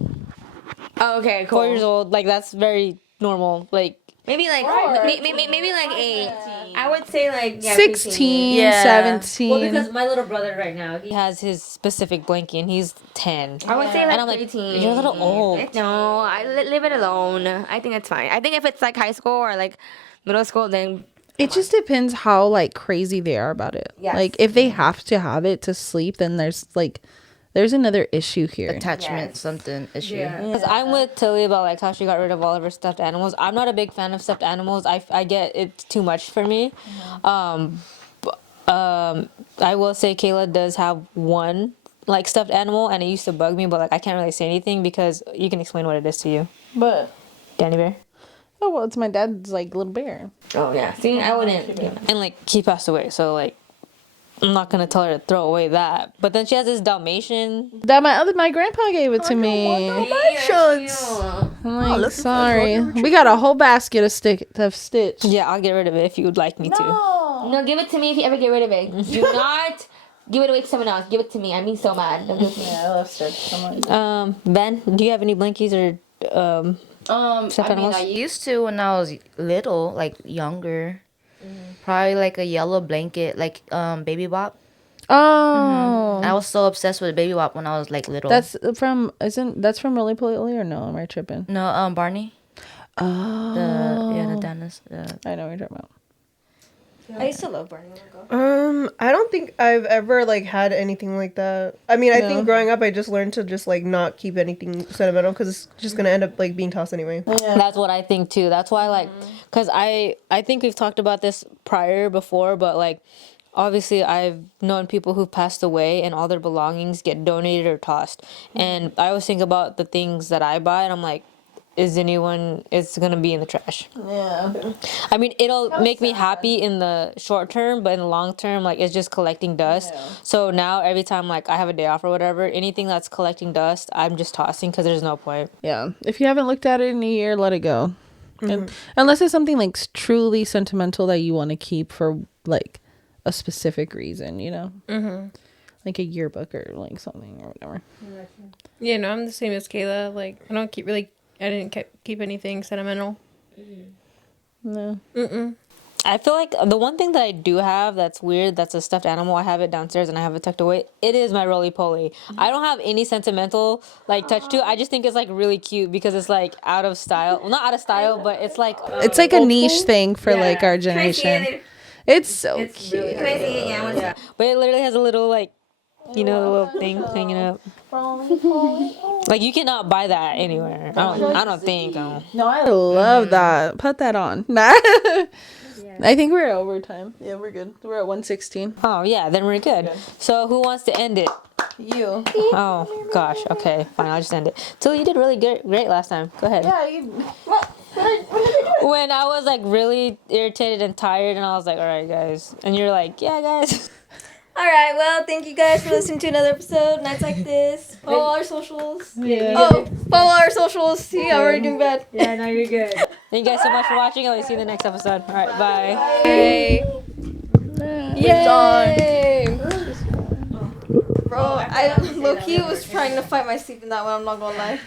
Oh, okay, cool. years old. Like that's very normal. Like. Maybe like maybe like 8. I would say like 16, Yeah. 17. Well, because my little brother right now, he has his specific blankie, and he's 10. I would say like And I'm like, 13. you're a little old. No, leave it alone. I think it's fine. I think if it's like high school or like middle school, then It just depends how like crazy they are about it. Yes. Like if they have to have it to sleep, then there's another issue here. Attachment something issue. Because I'm with Tilly about like how she got rid of all of her stuffed animals. I'm not a big fan of stuffed animals. I get it's too much for me. I will say Kayla does have one like stuffed animal, and it used to bug me, but like I can't really say anything because you can explain what it is to you. But Danny Bear. oh well, it's my dad's like little bear. oh yeah. See, I wouldn't. And like he passed away, so like I'm not gonna tell her to throw away that. But then she has this Dalmatian. That my grandpa gave it to me. I'm like, sorry. We got a whole basket of Stitch. Yeah, I'll get rid of it if you would like me to. No, give it to me if you ever get rid of it. Do not Give it away to someone else. Give it to me. I'm being so mad. Don't give it to me. Yeah, I love stretch. Come on. Ben, do you have any blankies or stuffed I mean, animals? I used to when I was little, like younger. Probably like a yellow blanket, like Baby Bop. Oh, I was so obsessed with Baby Bop when I was like little. that's from Roly Poly or no? Am I tripping? no Barney. Oh, The dentist. I know what you're talking about. I used to love Barney. Oh my god. I don't think I've ever like had anything like that. I mean, I No. think growing up, I just learned to just like not keep anything sentimental because it's just gonna end up like being tossed anyway. That's what I think too. That's why like, cause I think we've talked about this before, but like, obviously I've known people who've passed away and all their belongings get donated or tossed, and I always think about the things that I buy and I'm like, it's gonna be in the trash. Yeah. I mean, it'll make me happy in the short term, but in the long term, like it's just collecting dust. Yeah. So now every time like I have a day off or whatever, anything that's collecting dust, I'm just tossing because there's no point. Yeah. If you haven't looked at it in a year, let it go. And unless it's something like truly sentimental that you want to keep for like a specific reason, you know, like a yearbook or like something or whatever. Yeah, no, I'm the same as Kayla. Like, I didn't keep anything sentimental. No. I feel like the one thing that I do have that's weird, that's a stuffed animal, I have it downstairs and I have it tucked away. It is my roly poly. I don't have any sentimental like touch to it. I just think it's like really cute because it's like out of style. Well, not out of style, but it's like It's like a old niche school. thing for like our Can I see generation. it? It's so cute. Can I see it? Yeah. What's it? But it literally has a little like, you know, the little thing hanging up. Like you cannot buy that anywhere. I don't think. No, I love that. Put that on. Nah. I think we're at overtime. Yeah, we're good. We're at 1:16. Oh yeah, then we're good. So who wants to end it? You. Oh gosh. Okay, fine. I'll just end it. Tilly, you did really great last time. Go ahead. Yeah, you. When I was like really irritated and tired, and I was like, "All right, guys," and you're like, "Yeah, guys." All right. Well, thank you guys for listening to another episode. Nights like this. Follow our socials. Yeah. Oh, follow our socials. See, I'm already doing bad. Yeah, no, you're good. Thank you guys so much for watching. I'll see you in the next episode. All right, bye. Hey. Yay! Bro, I low-key was trying to fight my sleep in that one. I'm not gonna lie.